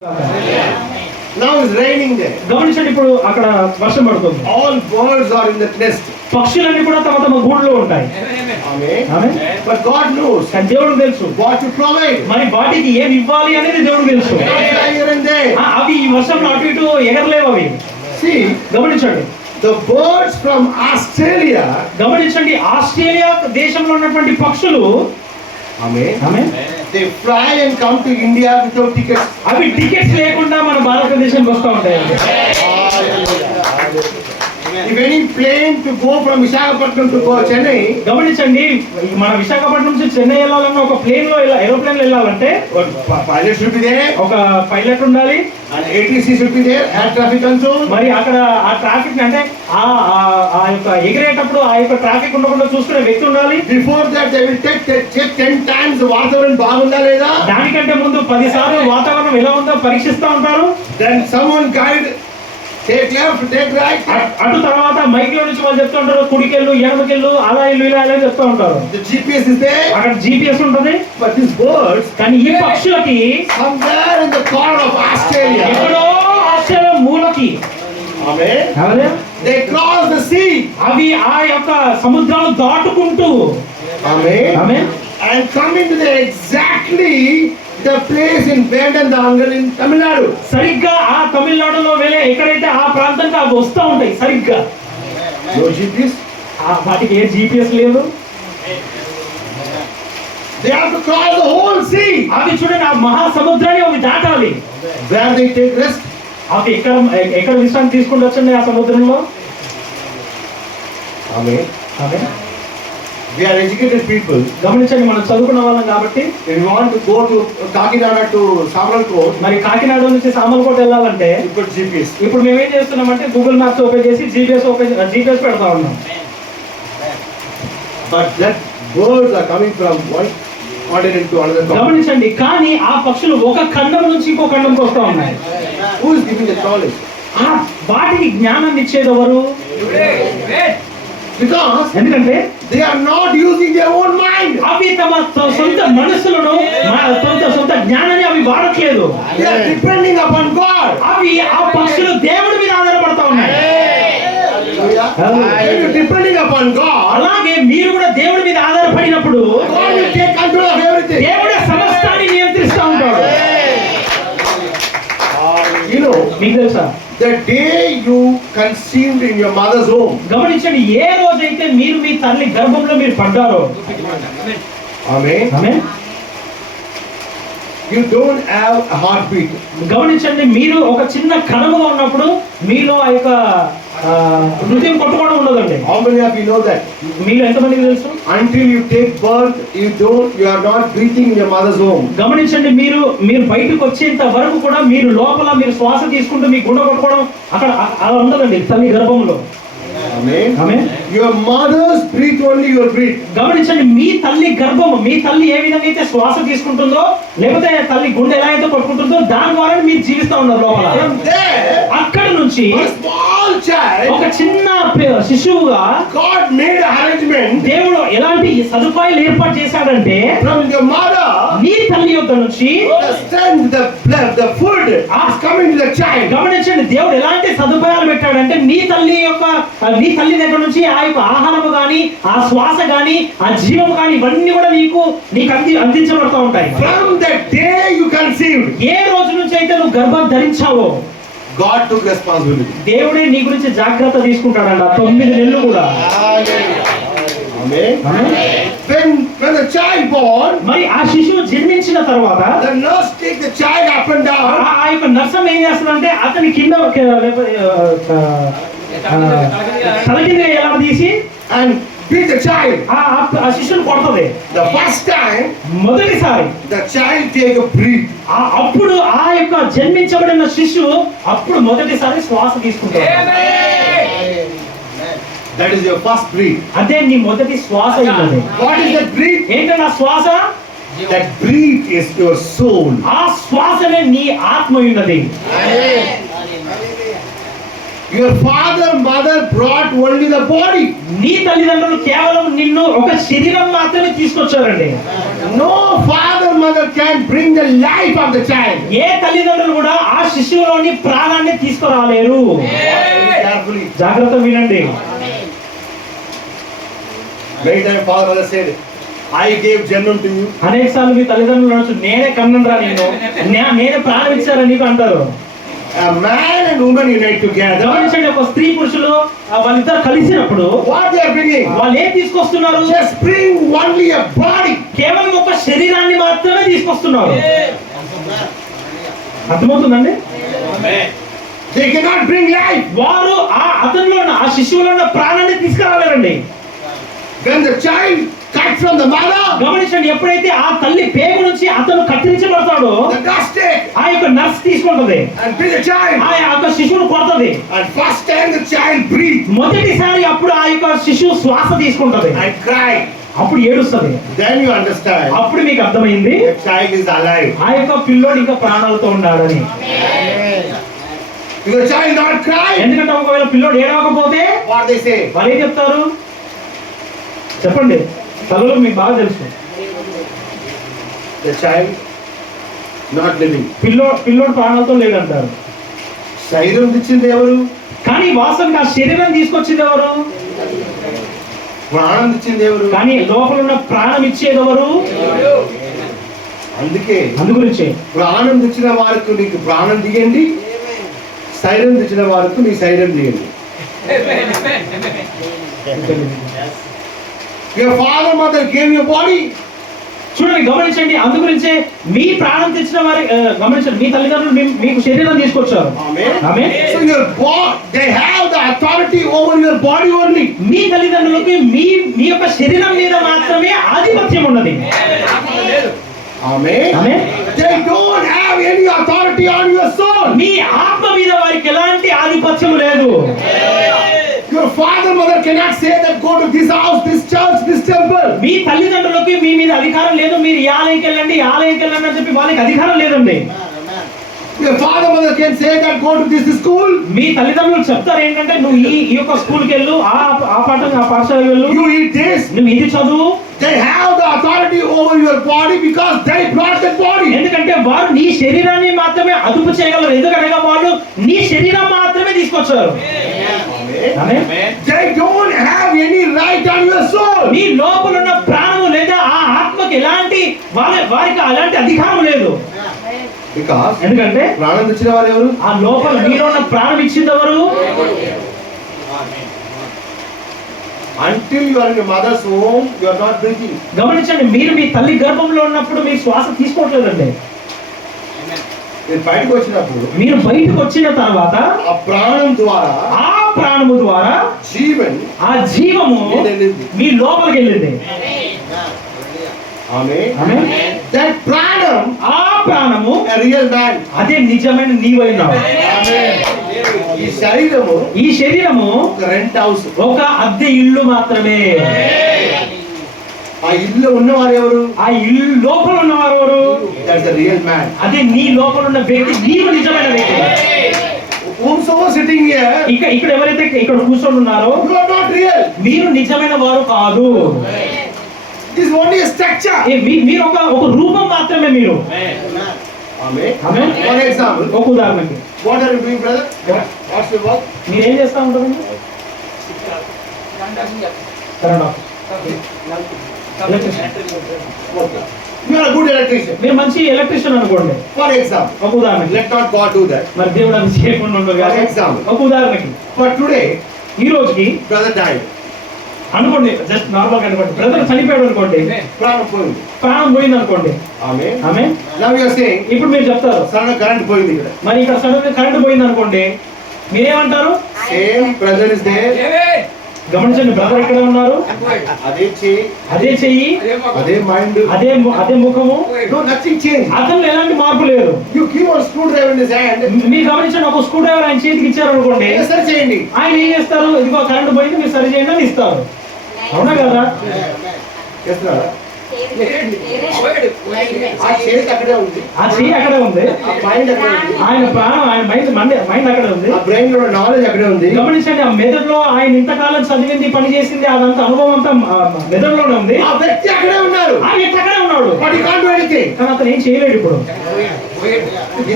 Now it's raining there. గమనించండి, ఇప్పుడు అక్కడ వర్షం పడుతుంది. All birds are in the nest. పక్షులన్నీ కూడా తమ తమ గూడులో ఉంటాయి. Amen. Amen. But God knows కానీ దేవుడికి తెలుసు what to provide. మరి వాటికి ఏమి ఇవ్వాలి అనేది దేవుడికి తెలుసు. Here and there. అవి ఈ వర్షంలో అటు ఇటు ఎగరలేవు అవి. See, గమనించండి, the birds from Australia. గమనించండి, ఆస్ట్రేలియా దేశంలో ఉన్నటువంటి పక్షులు Amen. Amen, They fly and come to India without tickets. అవి టికెట్స్ లేకుండా మన భారతదేశానికి వస్తూ ఉంటాయి. If any plane to go from Visakhapatnam to go Chennai, గమనించండి, మన విశాఖపట్నం నుంచి చెన్నై వెళ్ళాలన్నా ఒక ప్లేన్ లో ఏరోప్లేన్ వెళ్ళాలంటే pilot should be there, ఒక పైలట్ ఉండాలి, and ATC should be there, air traffic control. మరి అక్కడ ఆ ట్రాఫిక్ అంటే ఆ యొక్క ఎగిరేటప్పుడు ఆ యొక్క ట్రాఫిక్ ఉండకుండా చూసుకునే వ్యక్తి ఉండాలి. Before that, they will check 10 times వాతావరణం బాగుందా లేదా. దానికంటే ముందు 10 సార్లు వాతావరణం ఎలా ఉందో పరీక్షిస్తూ ఉంటారు. Then someone guide, take left, take right. అటు తర్వాత మైక్ లో నుంచి వాళ్ళు చెప్తూ ఉంటారు, కుడికెళ్ళు ఎడమకెళ్ళు అలా ఇల్లు ఇలా ఇలా చెప్తూ ఉంటారు. The GPS is there. అక్కడ GPS ఉంటుంది. But these birds, కానీ ఈ పక్షులకి somewhere in the corner of Australia, ఎక్కడో ఆస్ట్రేలియా మూలకి, Amen, they cross the sea, అవి ఆ యొక్క సముద్రాలు దాటుకుంటూ Amen, and come into the exactly the place in Vedandangal in Tamil Nadu. సరిగ్గా ఆ తమిళనాడులో వెళ్ళే ఎక్కడైతే ఆ ప్రాంతానికి అవి వస్తూ ఉంటాయి సరిగ్గా. No GPS. వాటికి ఏ GPS లేదు. They have to cross the whole sea. అవి చూడండి, ఆ మహాసముద్రాన్ని అవి దాటాలి. Where they take rest? అవి ఎక్కడ విశ్రాంతి తీసుకుంటొచ్చండి ఆ సముద్రంలో. Amen. అదే We are educated people. గమనించండి, మనం చదువుకున్న వాళ్ళం కాబట్టి If we want to go to Kakinada to Samalkot, మరి కాకినాడ నుంచి సామర్లకోట వెళ్ళాలంటే you put GPS. ఇప్పుడు మేము ఏం చేస్తున్నామంటే గూగుల్ మ్యాప్స్ ఓపెన్ చేసి జీపీఎస్ పెడతా ఉన్నాం. But that birds are coming from one continent to another continent. గమనించండి, కానీ ఆ పక్షులు ఒక ఖండం నుంచి ఇంకో ఖండంకి వస్తూ ఉన్నాయి. Who is giving the knowledge? వాటికి జ్ఞానాన్ని ఇచ్చేది ఎవరు? Because ఎందుకంటే they are not using their own mind. అవి తమ సొంత మనసులను సొంత జ్ఞానాన్ని అవి వాడట్లేదు. They are depending upon God. అవి ఆ పక్షులు దేవుడి మీద ఆధారపడతా ఉన్నాయి. When you depending upon God, అలాగే మీరు కూడా దేవుడి మీద ఆధారపడినప్పుడు God will take control of everything. దేవుడే సమస్తాన్ని నియంత్రిస్తూ ఉంటాడు. You know, మీకు తెలుసా, the day you conceived in your mother's womb, గమనించండి, ఏ రోజైతే మీరు మీ తల్లి గర్భంలో మీరు పడ్డారో, Amen, amen, you don't have a heartbeat. గమనించండి, మీరు ఒక చిన్న కణముగా ఉన్నప్పుడు మీలో ఆ యొక్క హృదయం కొట్టుకోవడం ఉండదండి. How many of you know that? మీరు ఎంతమందికి తెలుసు? Until you take birth, you are not breathing in your mother's womb. గమనించండి, మీరు బయటకు వచ్చేంత వరకు కూడా మీరు లోపల మీరు శ్వాస తీసుకుంటూ మీ గుండె కొట్టుకోవడం అక్కడ అలా ఉండదండి తల్లి గర్భంలో. Amen. Amen. Your mother's breathe only your breath. గమనించండి, మీ తల్లి గర్భం, మీ తల్లి ఏ విధంగా అయితే శ్వాస తీసుకుంటుందో లేకపోతే తల్లి గుండె ఎలా అయితే కొట్టుకుంటుందో దాని ద్వారా మీరు జీవిస్తూ ఉన్నారు లోపల. From there, అక్కడ నుంచి a small child, ఒక చిన్న శిశువుగా God made an arrangement. దేవుడు ఎలాంటి సదుపాయాలు ఏర్పాటు చేశాడంటే From your mother, నీ తల్లి యొక్క నుంచి the strength, the blood, the food is coming to the child. గమనించండి, దేవుడు ఎలాంటి సదుపాయాలు పెట్టాడంటే నీ తల్లి దగ్గర నుంచి ఆ యొక్క ఆహారము గాని ఆ శ్వాస గాని ఆ జీవం గాని ఇవన్నీ కూడా నీకు అందించబడతా ఉంటాయి. From the day you conceived, ఏ రోజు నుంచి అయితే నువ్వు గర్భం ధరించావో God took responsibility. దేవుడే నీ గురించి జాగ్రత్త తీసుకుంటాడంట 9 నెలలు కూడా. Amen. When the child born, మరి ఆ శిశువు జన్మించిన తర్వాత the nurse take the child up and down. ఆ యొక్క నర్సం ఏం చేస్తుందంటే అతని కింద తలకింద ఎలా తీసి And beat the child. ఆ శిశువుని కొడుతుంది. The first time, మొదటిసారి the child take a breath. అప్పుడు ఆ యొక్క జన్మించబడిన శిశువు అప్పుడు మొదటిసారి శ్వాస తీసుకుంటాడు. That is your first breath. అదే నీ మొదటి శ్వాస. What is that breath? ఏంటన్నా శ్వాస? That breath is your soul. ఆ శ్వాసనే నీ ఆత్మ ఉన్నది. Your father, mother brought only the body. నీ తల్లిదండ్రులు కేవలం నిన్ను ఒక శరీరం మాత్రమే తీసుకొచ్చారండి. No father, mother can bring the life of the child. ఏ తల్లిదండ్రులు కూడా ఆ శిశువులోని ప్రాణాన్ని తీసుకురాలేరు. Very carefully. జాగ్రత్త వినండి. Many times father, mother said, I gave jannam to you. అనేక సార్లు మీ తల్లిదండ్రులు అనొచ్చు, నేనే కన్నంరా నిన్ను, నేనే ప్రాణం ఇచ్చారా నీకు అంటారు. A man and woman unite together. గమనించండి, ఒక స్త్రీ పురుషులు వాళ్ళిద్దరు కలిసినప్పుడు What they are bringing? వాళ్ళు ఏం తీసుకొస్తున్నారు? Just bring only a body. కేవలం ఒక శరీరాన్ని మాత్రమే తీసుకొస్తున్నారు. అర్థమవుతుందండి? They cannot bring life. వారు అతనిలో ఉన్న ఆ శిశువులో ఉన్న ప్రాణాన్ని తీసుకురాలేరండి. When the child cut from the mother, గమనించండి, ఎప్పుడైతే ఆ తల్లి పేగు నుంచి అతను కత్తిరించబడతాడో the nurse take ఆ యొక్క నర్స్ తీసుకుంటది, and bring the child. ఆ యొక్క శిశువును కొడుతుంది. And first time the child breathe మొదటిసారి అప్పుడు ఆ యొక్క శిశువు శ్వాస తీసుకుంటది, and cry. అప్పుడు ఏడుస్తుంది. Then you understand అప్పుడు మీకు అర్థమైంది the child is alive. ఆ యొక్క పిల్లోడు ఇంకా ప్రాణాలతో ఉన్నాడని. If the child not cry, ఎందుకంటే ఒకవేళ పిల్లోడు ఏడవకపోతే what they say? వాళ్ళు ఏం చెప్తారు? చెప్పండి, చదువులో మీకు బాగా తెలుసు. The child not living. పిల్లోడు ప్రాణాలతో లేడంటారు. శరీరం తెచ్చింది ఎవరు? కానీ వాస్తవంగా ఆ శరీరం తీసుకొచ్చింది ఎవరు? ప్రాణం తెచ్చింది ఎవరు? కానీ లోపల ఉన్న ప్రాణం ఇచ్చేది ఎవరు? అందుకే అందుగురించి ప్రాణం తెచ్చిన వారికి నీకు ప్రాణం దిగండి, శరీరం తెచ్చిన వారికి నీ శరీరం దిగండి. Your father, mother gave you body. చూడండి, గమనించండి, అందుగురించే మీ ప్రాణం తెచ్చిన వారి గమనించండి, మీ తల్లిదండ్రులు మీకు శరీరం తీసుకొచ్చారు. ఆమేన్. So your they have the authority over your body only. మీ తల్లిదండ్రులకు మీ యొక్క శరీరం మీద మాత్రమే ఆధిపత్యం ఉన్నది. Amen. Amen. They don't have any authority on your soul. మీ ఆత్మ మీద వారికి ఎలాంటి ఆధిపత్యం లేదు. Your father, mother cannot say that go to this house, this church, this temple. మీ తల్లిదండ్రులకి మీ మీద అధికారం లేదు. మీరు ఈ ఆలయంకి వెళ్ళండి, ఈ ఆలయంకి వెళ్ళండి అని చెప్పి వాళ్ళకి అధికారం లేదండి. Your father, mother can say that go to this school. మీ తల్లిదండ్రులు చెప్తారు ఏంటంటే నువ్వు ఈ యొక్క స్కూల్కి వెళ్ళు, ఆ పాఠశాలకు వెళ్ళు, You eat this. నువ్వు ఇది చదువు. They have the authority over your body because they brought that body. ఎందుకంటే వారు నీ శరీరాన్ని మాత్రమే అదుపు చేయగలరు. ఎందుకనగా వాళ్ళు నీ శరీరం మాత్రమే తీసుకొచ్చారు. ఆమేన్. They don't have any right on your soul. నీ లోపల ఉన్న ప్రాణము లేదా ఆ ఆత్మకి ఎలాంటి వారికి అలాంటి అధికారం లేదు. Because ఎందుకంటే ప్రాణం తెచ్చిన వారు ఎవరు? ఆ లోపల మీలో ఉన్న ప్రాణం ఇచ్చింది ఎవరు? Until you are in your mother's womb, you are not breathing. గమనించండి, మీరు మీ తల్లి గర్భంలో ఉన్నప్పుడు మీరు శ్వాస తీసుకోవట్లేదండి. మీరు బయటకు వచ్చినప్పుడు మీరు బయటకు వచ్చిన తర్వాత ఆ ప్రాణం ద్వారా ఆ ప్రాణము ద్వారా జీవన్ ఆ జీవము మీ లోపలికి వెళ్ళింది. ఆమేన్. That ప్రాణం, ఆ ప్రాణము a real man. అదే నిజమైన నీవైనావు. ఈ శరీరము ఈ శరీరము ఒక రెంట్ హౌస్. ఒక అద్దె ఇల్లు మాత్రమే. ఆ ఇల్లు ఉన్నవారు ఎవరు? ఆ ఇల్లు లోపల ఉన్నవారు ఎవరు? That's the real man. అదే నీ లోపల ఉన్న వ్యక్తి, నీవు నిజమైన వ్యక్తి. Whomsoever sitting here, ఇక్కడ ఎవరైతే ఇక్కడ కూర్చొని ఉన్నారో you are not real. మీరు నిజమైన వారు కాదు. It is only a structure. మీరు ఒక రూపం మాత్రమే. మీరు Amen. ఆమేన్. For example, ఒక ఉదాహరణకి what are you doing, brother? What's your work? మీరేం చేస్తా ఉంటారండి? Current office, electrician. Okay. You are a good electrician. మీరు మంచి ఎలక్ట్రీషియన్ అనుకోండి. For example, ఒక ఉదాహరణకి. let not God do that. మరి దేవుడు అది చేయకుండా ఉండదు కదా. For example. ఒక ఉదాహరణకి, But today, ఈ రోజుకి brother died. అనుకోండి, జస్ట్ నార్మల్ గా అనుకోండి, బ్రదర్ చనిపోయాడు అనుకోండి, ప్రాణం పోయింది. ప్రాణం పోయింది అనుకోండి. Amen. Amen. Now you are saying, ఇప్పుడు మీరు చెప్తారు, సడన్ కరెంట్ పోయింది ఇక్కడ. మరి ఇక్కడ సడన్ కరెంట్ పోయింది అనుకోండి, మీరేమంటారు? Same brother is there. గమనించండి, బ్రదర్ ఎక్కడ ఉన్నారు, అదే చెయ్యి, అదే చెయ్యి, అదే మైండ్. అదే ముఖము, No, nothing changed. అతను ఎలాంటి మార్పు లేదు. You keep on screwdriver in his hand. మీరు గమనించండి, ఒక స్క్రూ డ్రైవర్ ఆయన చేతికి ఇచ్చారు అనుకోండి, సరి చేయండి. ఆయన ఏం చేస్తారు? ఇదిగో కరెంట్ పోయింది, మీరు సరి చేయండి అని ఇస్తారు. అవునా కదా? చేస్తున్నారా? ఆ చేతి అక్కడే ఉంది, ఆ చెయ్యి అక్కడే ఉంది, ఆ మైండ్ అక్కడే ఉంది, ఆయన ప్రాణం, ఆయన మైండ్ అక్కడే ఉంది. ఆ బ్రెయిన్ లో నాలెడ్జ్ అక్కడే ఉంది. గమనించండి, ఆ మెదడులో ఆయన ఇంతకాలం చదివింది, పని చేసింది, అదంతా అనుభవం అంతా మెదడులోనే ఉంది. ఆ వ్యక్తి అక్కడే ఉన్నారు, ఆ వ్యక్తి అక్కడే ఉన్నాడు, but he can't do anything. కానీ అతను ఏం చేయలేడు ఇప్పుడు.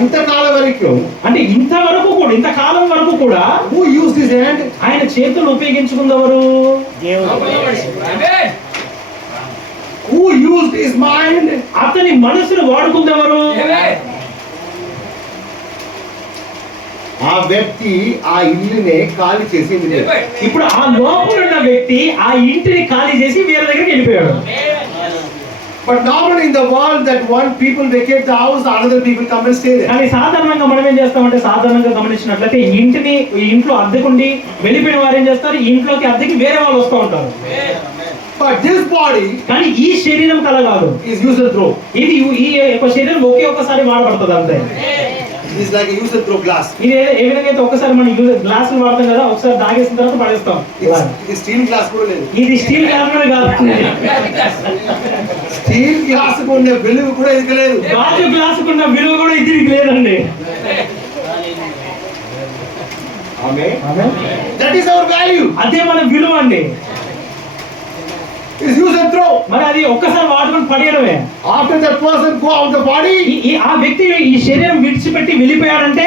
ఇంతకాలం వరకు అంటే ఇంతవరకు కూడా, ఇంతకాలం వరకు కూడా హూ యూజ్డ్ హిస్ హ్యాండ్? ఆయన చేతులు ఉపయోగించుకుందెవరు? Who used his mind? అతని మనసును వాడుకుందెవరు? ఆ వ్యక్తి ఆ ఇల్లునే ఖాళీ చేసింది. ఇప్పుడు ఆ లోపల ఉన్న వ్యక్తి ఆ ఇంటిని ఖాళీ చేసి వేరే దగ్గరికి వెళ్ళిపోయాడు. But normally in the world that one people vacate the house, another people come and stay there. కానీ సాధారణంగా మనం ఏం చేస్తామంటే, సాధారణంగా గమనించినట్లయితే ఈ ఇంట్లో అద్దెకుండి వెళ్ళిపోయిన వారు ఏం చేస్తారు, ఈ ఇంట్లోకి అద్దెకి వేరే వాళ్ళు వస్తూ ఉంటారు. But this body కానీ ఈ శరీరం కల కాదు, is use and throw. ఇది ఈ యొక్క శరీరం ఒక్కసారి వాడబడుతుంది అంతే. It is like a use and throw glass. ఇది ఏ విధంగా అయితే ఒకసారి మనం గ్లాసులు వాడతాం కదా, ఒకసారి తాగేసిన తర్వాత పడేస్తాం. ఇది స్టీల్ గ్లాస్ కూడా లేదు. ఇది స్టీల్ గ్లాస్ కూడా కాదు, స్టీల్ గ్లాస్ ఉండే విలువ కూడా ఇది లేదు. గాజు గ్లాసుకున్న విలువ కూడా ఇది లేదండి. Amen. That is our value. అదే మన విలువ అండి. It is use and throw. మరి అది ఒక్కసారి వాడుకొని పడేయడమే. After that person go out the body, ఆ వ్యక్తి ఈ శరీరం విడిచిపెట్టి వెళ్ళిపోయాడంటే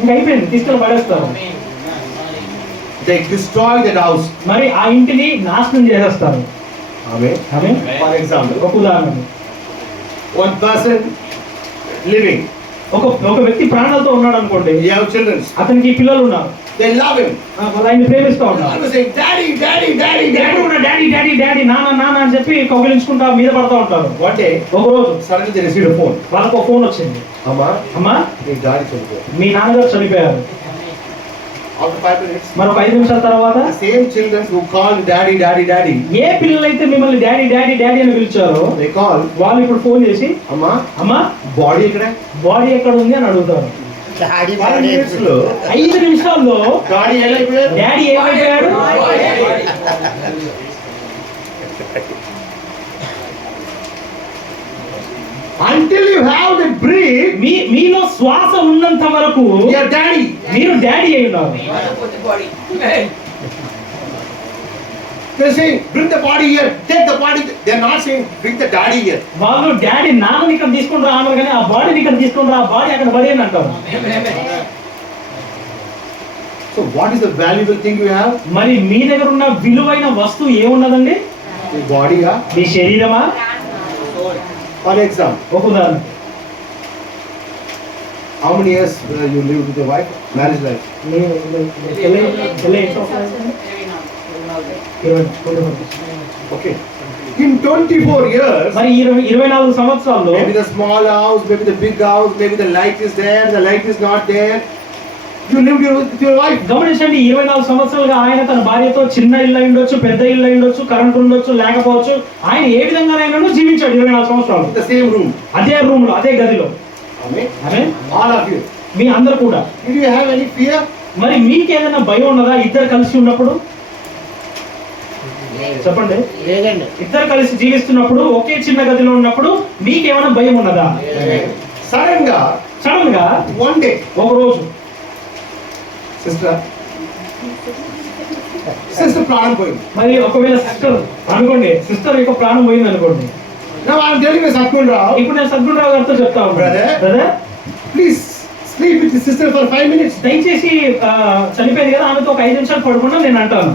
ఇంకా అయిపోయింది, తీసుకొని పడేస్తారు. they destroy that house. మరి ఆ ఇంటిని నాశనం చేసేస్తారు. Amen. For example, ఒక ఉదాహరణ, one person living, ఒక వ్యక్తి ప్రాణాలతో ఉన్నాడు అనుకోండి, he have children, అతనికి పిల్లలు ఉన్నారు, they love him, ఆయన్ని ప్రేమిస్తూ ఉన్నారు. always saying daddy daddy daddy ఎప్పుడు daddy. కూడా డాడీ డాడీ డాడీ, నాన్న నాన్న అని చెప్పి కౌగిలించుకుంటా మీద పడతా ఉంటారు. One day ఒక రోజు suddenly they received a phone. వాళ్ళకు ఒక ఫోన్ వచ్చింది, Amma, అమ్మా నీ daddy చనిపోయాడు. మీ నాన్నగారు చనిపోయారు. After 5 minutes, మరొక 5 నిమిషాల తర్వాత the same children who called daddy daddy daddy, ఏ పిల్లలైతే మిమ్మల్ని డాడీ డాడీ డాడీ అని పిలిచారో they call, వాళ్ళు ఇప్పుడు ఫోన్ చేసి అమ్మా అమ్మా బాడీ ఎక్కడ? బాడీ ఎక్కడ ఉంది అని అడుగుతారు. 5 minutes లో 5 నిమిషాల్లో డాడీ ఏమైపోయాడు? డాడీ ఏమైపోయాడు? Until you have the breath, మీలో శ్వాస ఉన్నంత వరకు your daddy. మీరు డాడీ అయి ఉన్నారు. They say bring the body here, take the body. They are not saying bring the daddy here. వాళ్ళు డాడీ నాన్నని ఇక్కడ తీసుకొని రా అన్నారు, కానీ ఆ బాడీని ఇక్కడ తీసుకొని రా, ఆ బాడీ అక్కడ పడి అని అంటారు. So what is the valuable thing you have? మరి మీ దగ్గర ఉన్న విలువైన వస్తువు ఏమున్నదండి? The body, ah? Me శరీరమా? For example, ఒక ఉదాహరణ, how many years you live with your wife? Marriage life. Okay. In 24 years, మరి 24 సంవత్సరాల్లో maybe the small house, maybe the big house, maybe the light is there, the light is not there. You lived with your wife. గమనించండి, 24 సంవత్సరాలుగా ఆయన తన భార్యతో చిన్న ఇల్లు ఉండొచ్చు, పెద్ద ఇల్లు ఉండొచ్చు, కరెంట్ ఉండొచ్చు, లేకపోవచ్చు, ఆయన ఏ విధంగానైనా జీవించాడు 24 సంవత్సరాలు. The same room. అదే రూమ్ లో, అదే గదిలో. Amen. Amen. All of you. మీ అందరు కూడా. Did you have any fear? మరి మీకు ఏదైనా భయం ఉన్నదా ఇద్దరు కలిసి ఉన్నప్పుడు? చెప్పండి. లేదండి. ఇద్దరు కలిసి జీవిస్తున్నప్పుడు, ఒకే చిన్న గదిలో ఉన్నప్పుడు మీకు ఏమైనా భయం ఉన్నదా? Sudden గా one day, ఒక రోజు sister ప్రాణం పోయింది. మరి ఒకవేళ సిస్టర్ అనుకోండి, సిస్టర్ యొక్క ప్రాణం పోయింది అనుకోండి. Now I am telling you Satguru Rao, ఇప్పుడు నేను సద్గుణరావు గారితో చెప్తా ఉన్నాను, Brother. Brother please sleep with your sister for 5 minutes. దయచేసి చనిపోయింది కదా, ఆమెతో ఒక 5 నిమిషాలు పడుకున్నా నేను అంటాను.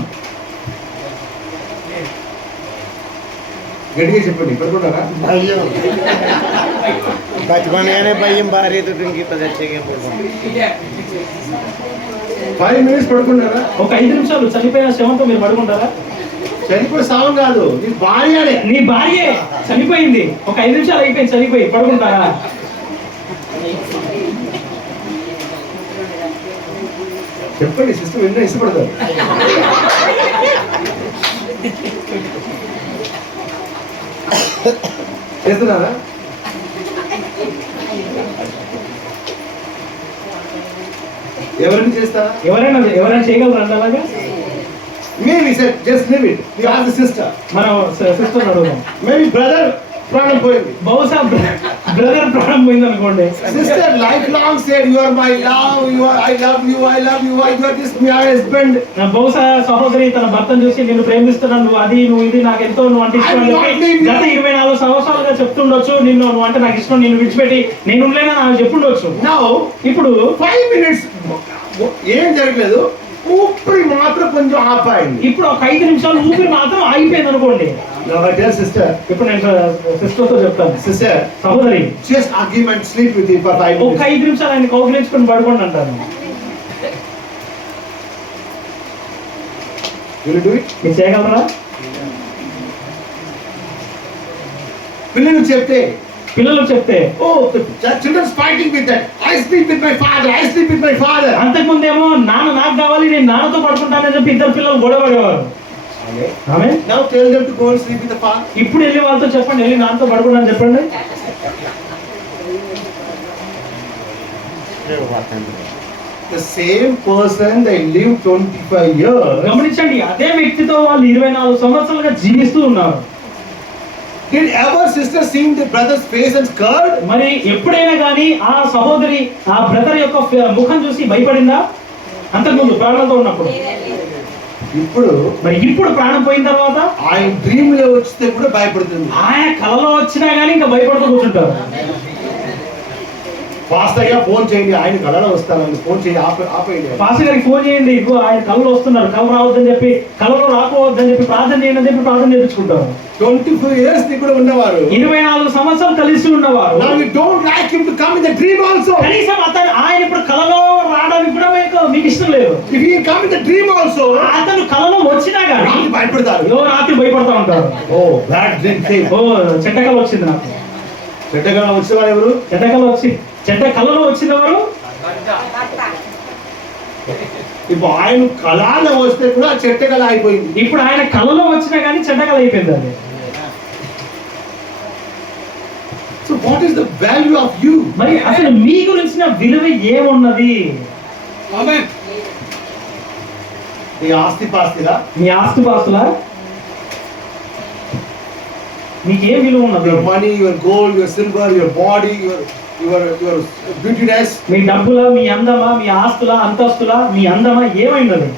గట్టిగా చెప్పండి, పడుకున్నారా? అయ్యో బతిమనే భయం భార్యతో ఇంకిత చచ్చే 5 minutes పడుకున్నారా? ఒక 5 నిమిషాలు చనిపోయిన శవంతో మీరు పడుకుంటారా? చనిపోయి సావం కాదు, నీ భార్యనే. నీ భార్యే చనిపోయింది, ఒక 5 నిమిషాలు అయిపోయింది, చనిపోయి పడుకుంటారా? చెప్పండి, సిస్టర్ విన్నా ఇష్టపడతారు. చేస్తున్నారా? ఎవరిని చేస్తారా? ఎవరైనా చేయగలరా అలాగా? Maybe he said, just leave it. We ask the sister. మనం సిస్టర్ అడుగుదాం. Maybe brother, ప్రాణం పోయింది. బహుశా బ్రదర్ ప్రాణం పోయింది అనుకోండి. Sister lifelong said, you are my love, I love you, you are this my husband. బహుశా సహోదరి తన భర్తను చూసి నేను ప్రేమిస్తున్నాను, నువ్వు అది నువ్వు ఇది నాకు ఎంతో నువ్వు అంటే ఇష్టం అని చెప్పి గత 24 సంవత్సరాలుగా చెప్తుండొచ్చు. నువ్వు అంటే నాకు ఇష్టం, నిన్ను విడిచిపెట్టి నేను ఉండలేనని ఆమె చెప్పుండొచ్చు. Now ఇప్పుడు 5 minutes ఏం జరగలేదు, ఊపిరి మాత్రం కొంచెం ఆపాయింది. ఇప్పుడు ఒక 5 నిమిషాలు ఊపిరి మాత్రం ఆగిపోయింది అనుకోండి. Now I tell sister, ఇప్పుడు నేను సిస్టర్ తో చెప్తాను, sister, సహోదరి just argue and sleep with him for 5 ఒక minutes. 5 నిమిషాలు ఆయన కౌగిలించుకొని పడుకోండి అంటాను. Will you do it? మీరు చేయగలరా? పిల్లలు చెప్తే, పిల్లలు చెప్తే oh, the children's fighting with that. I sleep with my father. అంతకుముందేమో నాన్న నాకు కావాలి, నేను నాన్నతో పడుకుంటానని చెప్పి ఇద్దరు పిల్లలు గొడవపడేవారు. ఆమె Now tell them to go and sleep with the father. ఇప్పుడు వెళ్ళి వాళ్ళతో చెప్పండి, వెళ్ళి నాన్నతో పడుకున్నాను చెప్పండి. The same person they live 25 years. గమనించండి, అదే వ్యక్తితో వాళ్ళు 24 సంవత్సరాలుగా జీవిస్తూ ఉన్నారు. Did ever sister seen the brother's face and scared? మరి ఎప్పుడైనా కానీ ఆ సహోదరి ఆ బ్రదర్ యొక్క ముఖం చూసి భయపడిందా? అంతకుముందు ప్రాణంతో ఉన్నప్పుడు. ఇప్పుడు ప్రాణం పోయిన తర్వాత ఆయన డ్రీమ్ లో వచ్చితే కూడా భయపడుతుంది. ఆయన కలలో వచ్చినా గానీ ఇంకా భయపడుతూ కూర్చుంటారు. పాస్టర్ గా ఫోన్ చేయండి, ఆయన కలలో వస్తానని ఫోన్ చేయండి, ఆపేయండి. పాస్టర్ గారికి ఫోన్ చేయండి, ఇదిగో ఆయన కలలో వస్తున్నారు, కల రావద్దని చెప్పి, కలలో రాకపోవద్దని చెప్పి ప్రార్థన చేయండి అని చెప్పి ప్రార్థన చేయించుకుంటారు. 24 years కూడా ఉన్నవారు, 24 సంవత్సరాలు కలిసి ఉన్నవారు. Now you don't like him to come in the dream also. కనీసం ఆయన ఇప్పుడు కలలో రావడానికి కూడా మీకు ఇష్టం లేదు. If he come in the dream also, అతను కలలో వచ్చినా గానీ భయపడతారు. రాత్రి భయపడతా ఉంటారు. Oh, bad dream came. చెడ్డ కల వచ్చింది నాకు. చెడ్డ కల వచ్చేవారు ఎవరు? చెడ్డ కళలో వచ్చినవారు. ఇప్పుడు ఆయన కళలో వస్తే కూడా చెడ్డ కళ అయిపోయింది. ఇప్పుడు ఆయన కళలో వచ్చినా కానీ చెడ్డ కళ అయిపోయింది అది. So what is the value of you? మరి అసలు మీ గురించిన విలువ ఏమున్నది? ఆమేన్. మీ ఆస్తిపాస్తులా, మీ ఆస్తిపాస్తులా, మీకేం విలువ ఉన్నది? Your money, your gold, your silver, your body, your beautiness. మీ డబ్బులా, మీ అందమా, మీ ఆస్తులా, అంతస్తులా, మీ అందమా ఏమైనది?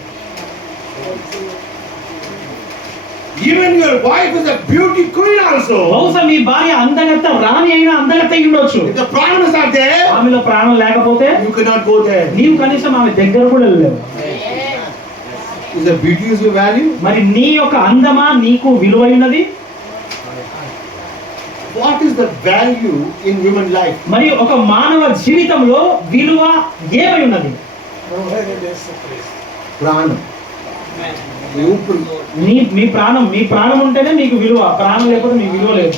Even your wife is a beauty queen also. బహుశా మీ భార్య అందగత్త రాణి అయినా అందగత్త అయి ఉండొచ్చు. If the ప్రాణం is not there, ఆమెలో ప్రాణం లేకపోతే you cannot go there. నీవు కనీసం ఆమె దగ్గర కూడా వెళ్ళలేవు. Is the beauty is your value? మరి నీ యొక్క అందమా నీకు విలువైనది? What is the value in human life? మరి ఒక మానవ జీవితంలో విలువ ఏమై ఉన్నది? ప్రాణం. మీ ప్రాణం ఉంటేనే మీకు విలువ, ప్రాణం లేకపోతే మీకు విలువ లేదు.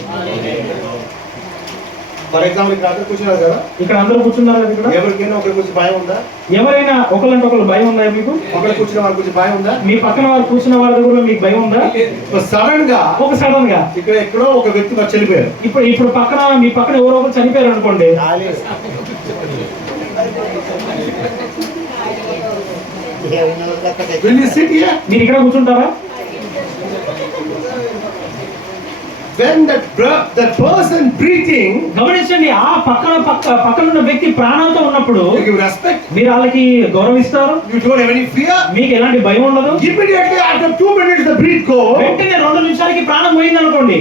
ఫర్ ఎగ్జాంపుల్ ఇక్కడ అందరూ కూర్చున్నారు కదా, ఇక్కడ అందరూ కూర్చున్నారు కదా, ఇక్కడ ఎవరికైనా ఒకరి గురించి భయం ఉందా? ఎవరైనా ఒకళ్ళంటే ఒకళ్ళు భయం ఉందా మీకు? ఒకరు కూర్చున్న వారి గురించి భయం ఉందా? మీ పక్కన వారు కూర్చున్న వారి దగ్గర మీకు భయం ఉందా? సడన్ గా ఇక్కడ ఎక్కడో ఒక వ్యక్తి వచ్చి చనిపోయారు. ఇప్పుడు మీ పక్కన ఎవరో ఒకరు చనిపోయారు అనుకోండి, మీరు ఇక్కడ కూర్చుంటారా? When that person breathing, గమనించండి, ఆ పక్కన ఉన్న వ్యక్తి ప్రాణంతో ఉన్నప్పుడు you give respect, మీరు వాళ్ళకి గౌరవిస్తారు. you don't have any fear. మీకు ఎలాంటి భయం ఉండదు. Immediately after 2 minutes the breath go, వెంటనే 2 నిమిషాలకి ప్రాణం పోయింది అనుకోండి.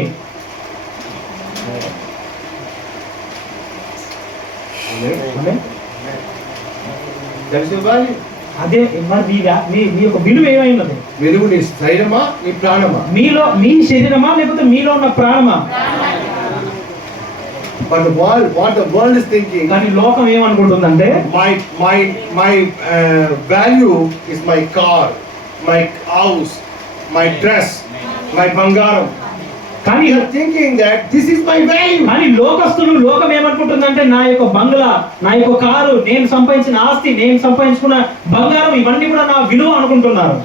అదే మరి మీ యొక్క విలువ ఏమైనది? విలువ నీ శరీరమా, నీ ప్రాణమా? మీ శరీరమా లేకపోతే మీలో ఉన్న ప్రాణమా? But what the world is thinking, కానీ లోకం ఏమనుకుంటుందంటే my value is my car, my house, my dress, my బంగారం. కానీ you are thinking that this is my value. కానీ లోకం ఏమనుకుంటుందంటే నా యొక్క బంగ్లా, నా యొక్క కారు, నేను సంపాదించిన ఆస్తి, నేను సంపాదించుకున్న బంగారం, ఇవన్నీ కూడా నా విలువ అనుకుంటున్నారు.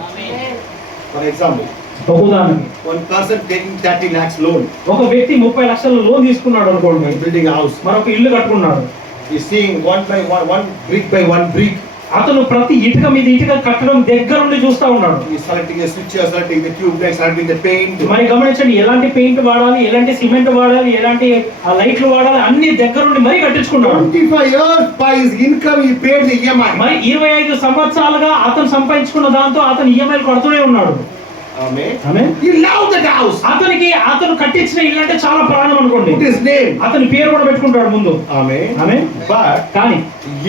For example, ఒక ఉదాహరణకి, one person taking 30 lakhs loan, ఒక వ్యక్తి 30 లక్షల లోన్ తీసుకున్నాడు అనుకోండి, building a house, మరొక ఇల్లు కట్టుకున్నాడు. he is seeing one brick by one brick అతను ప్రతి ఇటుక మీద ఇటుక కట్టడం దగ్గర నుండి చూస్తా ఉన్నాడు. He is selecting a switches, selecting the tube lights, selecting the paint. మరి గమనించండి, ఎలాంటి పెయింట్ వాడాలి, ఎలాంటి సిమెంట్ వాడాలి, ఎలాంటి లైట్లు వాడాలి, అన్ని దగ్గర నుండి మరీ కట్టించుకున్నాడు. 25 years by his income he paid the EMI. మరి 25 సంవత్సరాలుగా అతను సంపాదించుకున్న దాంతో అతను ఈఎంఐలు కడుతూనే ఉన్నాడు. Amen. Amen. He loved that house. అతను కట్టించిన ఇల్లు అంటే చాలా ప్రాణం అనుకోండి. Put his name. అతని పేరు కూడా పెట్టుకుంటాడు ముందు. Amen. ఆమేన్. But కానీ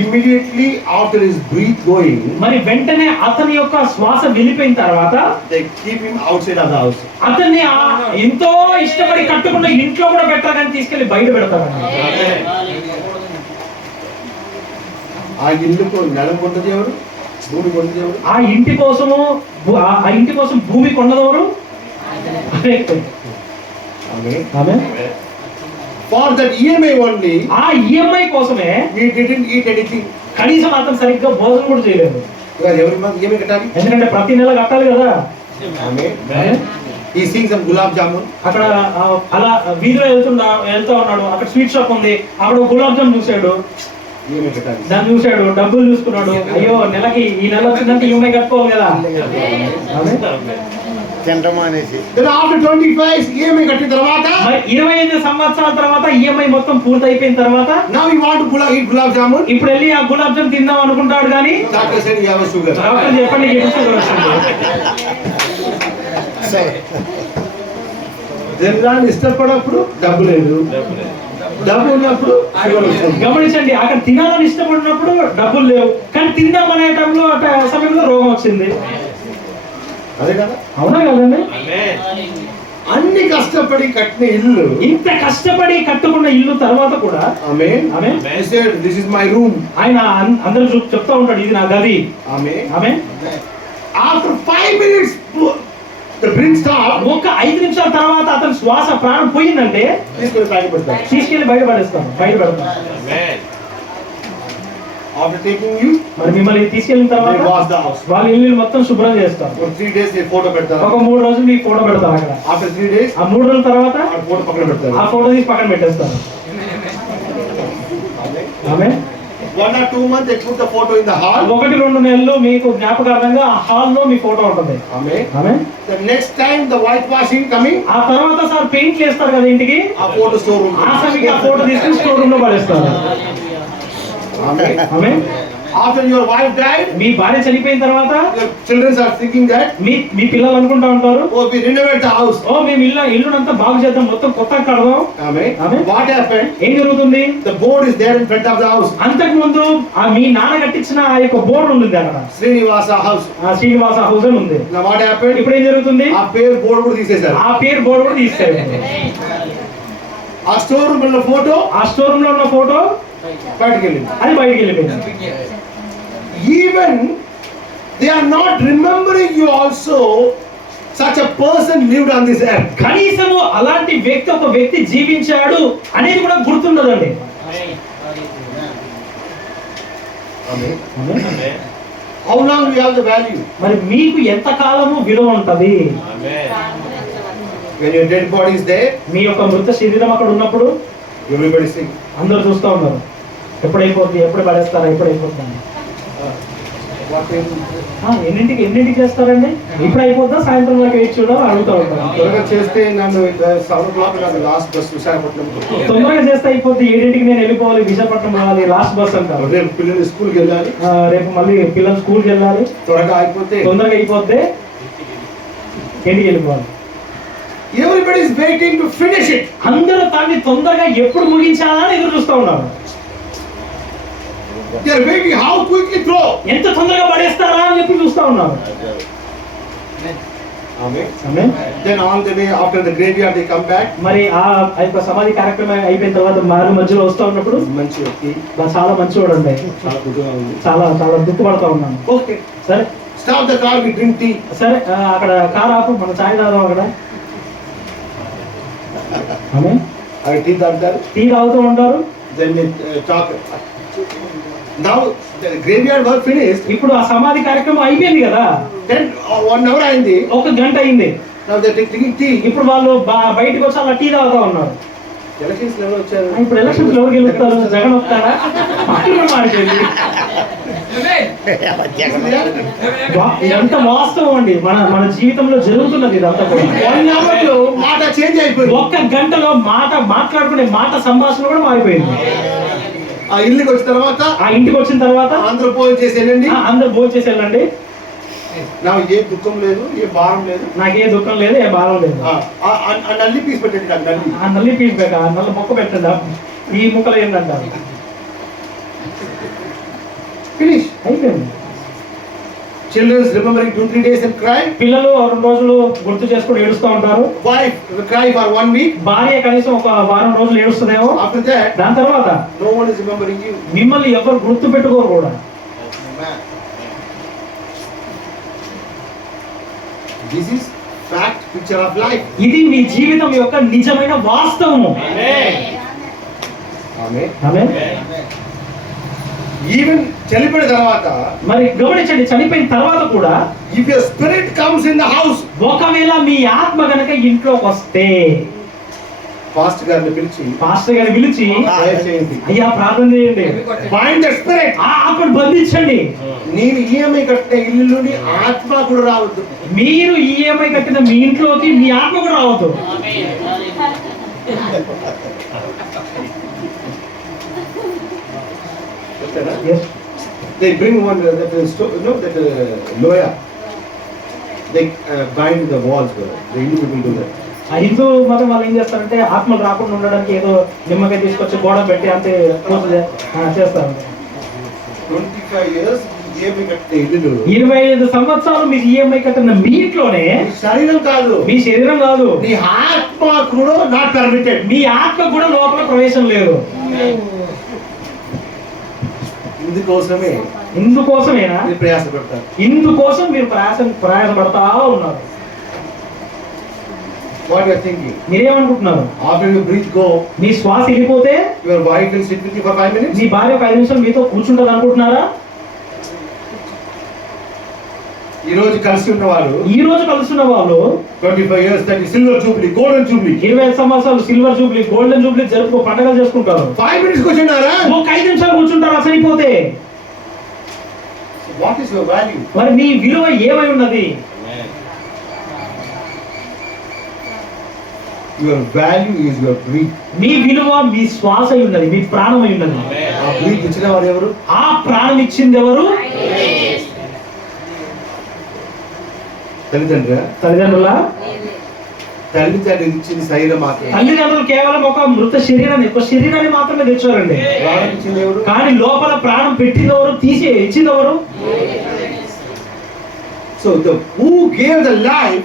immediately after his breath going, మరి వెంటనే అతని యొక్క శ్వాస వెళ్ళిపోయిన తర్వాత they keep him outside of the house. అతన్ని ఎంతో ఇష్టపడి కట్టుకున్న ఇంట్లో కూడా పెట్టారు కానీ తీసుకెళ్లి బయట పెడతారు. ఆ ఇల్లుకు నెలం కొంటది ఎవరు? భూమి కొంటది ఎవరు? ఆ ఇంటి కోసము ఆ ఇంటి కోసం భూమి కొన్నదెవరు? Amen. Amen. For that EMI only, ఆ ఈఎంఐ కోసమే he didn't eat anything. కనీసం అతను సరిగ్గా భోజనం కూడా చేయలేదు. Because every month EMI కట్టాలి. ఎందుకంటే ప్రతి నెల కట్టాలి కదా. Amen. Amen. He seeing some gulab jamun. అక్కడ అలా వీధిలో వెళ్తా ఉన్నాడు. అక్కడ స్వీట్ షాప్ ఉంది. అక్కడ గులాబ్ జామ్ చూశాడు. EMI కట్టాలి. దాన్ని చూశాడు, డబ్బులు చూసుకున్నాడు. అయ్యో నెలకి ఈ నెల వచ్చిందంటే ఈఎంఐ కట్టుకోవాలి కదా. ఆమేన్. తింటమా అనేసి. Then after 25 EMI కట్టిన తర్వాత, మరి 25 సంవత్సరాల తర్వాత ఈఎంఐ మొత్తం పూర్తి అయిపోయిన తర్వాత now he want to eat gulab jamun. ఇప్పుడు వెళ్ళి ఆ గులాబ్ జామ్ తిందాం అనుకుంటాడు కానీ Doctor said you have a sugar. Doctor చెప్పండి ఎప్పుడు షుగర్ వస్తుంది. జనాన్ని ఇష్టపడప్పుడు డబ్బు లేదు, డబ్బు ఉన్నప్పుడు షుగర్ వస్తుంది. గమనించండి, అక్కడ తినాలని ఇష్టపడినప్పుడు డబ్బులు లేవు, కానీ తిందామనే టైంలో సమయంలో రోగం వచ్చింది. అదే కదా, అవునా కదండి? అన్ని కష్టపడి కట్టిన ఇల్లు, ఇంత కష్టపడి కట్టుకున్న ఇల్లు తర్వాత కూడా ఆమేన్, ఆమేన్. he said this is my room. ఆయన అందరూ చెప్తా ఉంటాడు, ఇది నా గది. ఆమేన్. ఆమేన్. After 5 minutes the breath stop. ఒక 5 నిమిషాల తర్వాత అతని శ్వాస ప్రాణం పోయిందంటే తీసుకొని బయట పెడతారు. తీసుకెళ్లి బయట పెడతాను. After taking you, మరి మిమ్మల్ని తీసుకెళ్ళిన they తర్వాత wash the house. వాళ్ళ ఇల్లు మొత్తం శుభ్రం చేస్తారు. For 3 days they photo పెడతారు. ఒక 3 రోజులు మీకు ఫోటో పెడతారు అక్కడ. After 3 days ఆ 3 రోజుల తర్వాత ఆ ఫోటో పక్కన పెడతారు. ఆ ఫోటో తీసి పక్కన పెట్టేస్తారు. ఆమె 1 or 2 months they put the photo in the hall. 1-2 నెలలు మీకు జ్ఞాపకార్థంగా ఆ హాల్ లో మీ ఫోటో ఉంటుంది. Amen. ఆమె The next time the whitewashing coming, ఆ తర్వాత సార్ పెయింట్ వేస్తారు కదా ఇంటికి, ఆ photo store room. ఆ సమయంకి ఆ ఫోటో తీసుకుని స్టోర్ రూమ్ లో పడేస్తారు. Amen. ఆమె After your wife died, మీ భార్య చనిపోయిన తర్వాత your children are thinking that, మీ పిల్లలు అనుకుంటా ఉంటారు, oh, we renovate the house. ఓ మేము ఇల్లునంతా బాగు చేద్దాం, మొత్తం కొత్త కడదాం. Amen. Amen. What happened? ఏం జరుగుతుంది? The board is there in front of the house. అంతకు ముందు మీ నాన్న కట్టించిన ఆ యొక్క బోర్డు ఉంది అక్కడ, Srinivasa house. ఆ శ్రీనివాస హౌస్ అని ఉంది. Now what happened? ఇప్పుడు ఏం జరుగుతుంది? ఆ పేరు బోర్డు కూడా తీసేశారు. ఆ పేరు బోర్డు కూడా తీస్తారు. ఆ స్టోర్ రూమ్ లో ఫోటో, ఆ స్టోర్ రూమ్ లో ఉన్న ఫోటో బయటికి వెళ్ళింది. అది బయటికి వెళ్ళిపోయింది. Even they are not remembering you also, such a person lived on this earth. కనీసము అలాంటి ఒక వ్యక్తి జీవించాడు అనేది కూడా గుర్తుండదండి. Amen. How long we have the value? మరి మీకు ఎంత కాలము విలువ ఉంటది? When your dead body is there, మీ యొక్క మృత శరీరం అక్కడ ఉన్నప్పుడు everybody sing. అందరూ చూస్తూ ఉన్నారు, ఎప్పుడైపోద్ది, ఎప్పుడు పడేస్తారా, ఎప్పుడైపోద్దా. What time? ఎన్నింటికి చేస్తారండి? ఇప్పుడు అయిపోద్దా, సాయంత్రం దాకా వేచి చూడాలి అడుగుతూ ఉంటారు. త్వరగా చేస్తే నన్ను 7 o'clock నాకు లాస్ట్ బస్ విశాఖపట్నం. తొందరగా చేస్తే అయిపోద్ది, 7ంటికి నేను వెళ్ళిపోవాలి, విశాఖపట్నం రావాలి, లాస్ట్ బస్ అంటారు. రేపు పిల్లలు స్కూల్కి వెళ్ళాలి, రేపు మళ్ళీ పిల్లలు స్కూల్కి వెళ్ళాలి, త్వరగా అయిపోతే తొందరగా అయిపోద్ది, ఇంటికి వెళ్ళిపోవాలి. Everybody is waiting to finish it. అందరూ దాన్ని తొందరగా ఎప్పుడు ముగించాలా అని ఎదురు చూస్తూ ఉన్నారు. They are waiting how quickly throw. ఎంత తొందరగా పడేస్తారా అని చెప్పి చూస్తూ ఉన్నారు. Amen. Amen. Then on the way after the graveyard they come back. మరి ఆ యొక్క సమాధి కార్యక్రమం అయిపోయిన తర్వాత మధ్యలో వస్తూ ఉన్నప్పుడు మంచి వ్యక్తి, చాలా మంచివాడు అండి, చాలా గుడ్డుగా ఉంది. చాలా దుఃఖపడతా ఉన్నాను. Okay. సరే Stop the car, we drink tea. సరే అక్కడ కార్ ఆపు, మన చాయ్ తాగుదాం అక్కడ. ఆమేన్. అవి టీ తాగుతారు. టీ తాగుతూ ఉంటారు. Then they talk. Now the graveyard work finished. ఇప్పుడు ఆ సమాధి కార్యక్రమం అయిపోయింది కదా, 1 hour అయింది. 1 గంట అయింది. Now they are drinking tea. ఇప్పుడు వాళ్ళు బయటకు వచ్చి అలా టీ తాగుతా ఉన్నారు. Elections ఎవరు వచ్చారు? ఇప్పుడు ఎలక్షన్స్ ఎవరు గెలుస్తారు? జగన్ వస్తారా? మారిపోయింది. ఎంత వాస్తవం అండి, మన మన జీవితంలో జరుగుతున్నది ఇదంతా కూడా. 1 hour లో మాట చేంజ్ అయిపోయింది. ఒక్క గంటలో మాట్లాడుకునే మాట సంభాషణ కూడా మారిపోయింది. ఆ ఇల్లుకి వచ్చిన తర్వాత, ఆ ఇంటికి వచ్చిన తర్వాత అందరూ భోజనం చేసేయండి. అందరు భోజనం చేసి వెళ్ళండి. నాకు ఏ దుఃఖం లేదు, ఏ భారం లేదు, నాకు ఏ దుఃఖం లేదు, ఏ బాధ లేదు. ఆ నల్లి పీస్ పెట్టండి, నాకు నల్లి. ఆ నల్లి పీస్ పెట్ట, ఆ నల్ల మొక్క పెట్టండి. ఈ ముక్కలు ఏంటంటారు, ఫినిష్ అయిపోయింది. Children remembering 2-3 days and cry. పిల్లలు 2 రోజులు గుర్తు చేసుకుని ఏడుస్తూ ఉంటారు. Wife cry for 1 week. భార్య కనీసం ఒక వారం రోజులు ఏడుస్తుందేమో. After that, దాని తర్వాత no one is remembering you. మిమ్మల్ని ఎవరు గుర్తు పెట్టుకోరు కూడా. This is fact picture of life. ఇది మీ జీవితం యొక్క నిజమైన వాస్తవము. Amen. ఆమేన్. Even చనిపోయిన తర్వాత, మరి గమనించండి, చనిపోయిన తర్వాత కూడా if your spirit comes in the house, ఒకవేళ మీ ఆత్మ గనక ఇంట్లోకి వస్తే, పాస్టర్ గారిని పిలిచి పాస్టర్ గారిని పిలిచి prayer చేయండి. అయ్యా ప్రార్థన చేయండి, Bind the spirit. ఆ ఆత్మను బంధించండి. నేను ఈఎంఐ కట్టిన ఇల్లు నుండి ఆత్మ కూడా రావద్దు. మీరు ఈఎంఐ కట్టిన మీ ఇంట్లోకి మీ ఆత్మ కూడా రావద్దు. Yes. They bring one that lawyer. They bind the walls. The Hindu people do that. ఆ హిందూ మతం వాళ్ళు ఏం చేస్తారంటే ఆత్మలు రాకుండా ఉండడానికి ఏదో నిమ్మకాయ తీసుకొచ్చి గోడ పెట్టి అంతే చేస్తారు. 25 years ఈఎంఐ కట్టిన ఇల్లు, 25 సంవత్సరాలు మీకు ఈఎంఐ కట్టిన మీ ఇంట్లోనే, శరీరం కాదు, మీ శరీరం కాదు, నీ ఆత్మ కూడా నాట్ పర్మిటెడ్. మీ ఆత్మ కూడా లోపల ప్రవేశం లేదు. ఇందుకోసమేనా మీరు ప్రయాసపడతారు. ఇందుకోసం మీరు ప్రయాసపడతా ఉన్నారు. What you are thinking? మీరేమనుకుంటున్నారు? After you breathe go, మీ శ్వాస వెళ్ళిపోతే your wife will sit with you for 5 minutes. మీ భార్య 5 నిమిషాలు మీతో కూర్చుంటది అనుకుంటున్నారా? ఈ రోజు కలిసి ఉన్న వాళ్ళు, ఈ రోజు కలుస్తున్న వాళ్ళు 25 years, that is silver jubilee, golden jubilee, 25 సంవత్సరాలు సిల్వర్ జూబ్లీ, గోల్డెన్ జూబ్లీ జరుపుకో పండుగలు చేసుకుంటారు. 5 minutes కూర్చున్నారా? ఒక 5 నిమిషాలు కూర్చుంటారా చనిపోతే? What is your value? మరి మీ విలువ ఏమై ఉన్నది? Your value is your breath. మీ విలువ మీ శ్వాస అయి ఉన్నది, మీ ప్రాణం అయి ఉన్నది. ఆ breath ఇచ్చిన వారు ఎవరు? ఆ ప్రాణం ఇచ్చింది ఎవరు? తల్లిదండ్రులా? తల్లిదండ్రులు ఇచ్చింది శరీరం మాత్రమే. తల్లిదండ్రులు కేవలం ఒక మృత శరీరాన్ని మాత్రమే తెచ్చారండి. ప్రాణం ఇచ్చింది ఎవరు? కానీ లోపల ప్రాణం పెట్టింది ఎవరు? ఇచ్చింది ఎవరు? So who gave the life,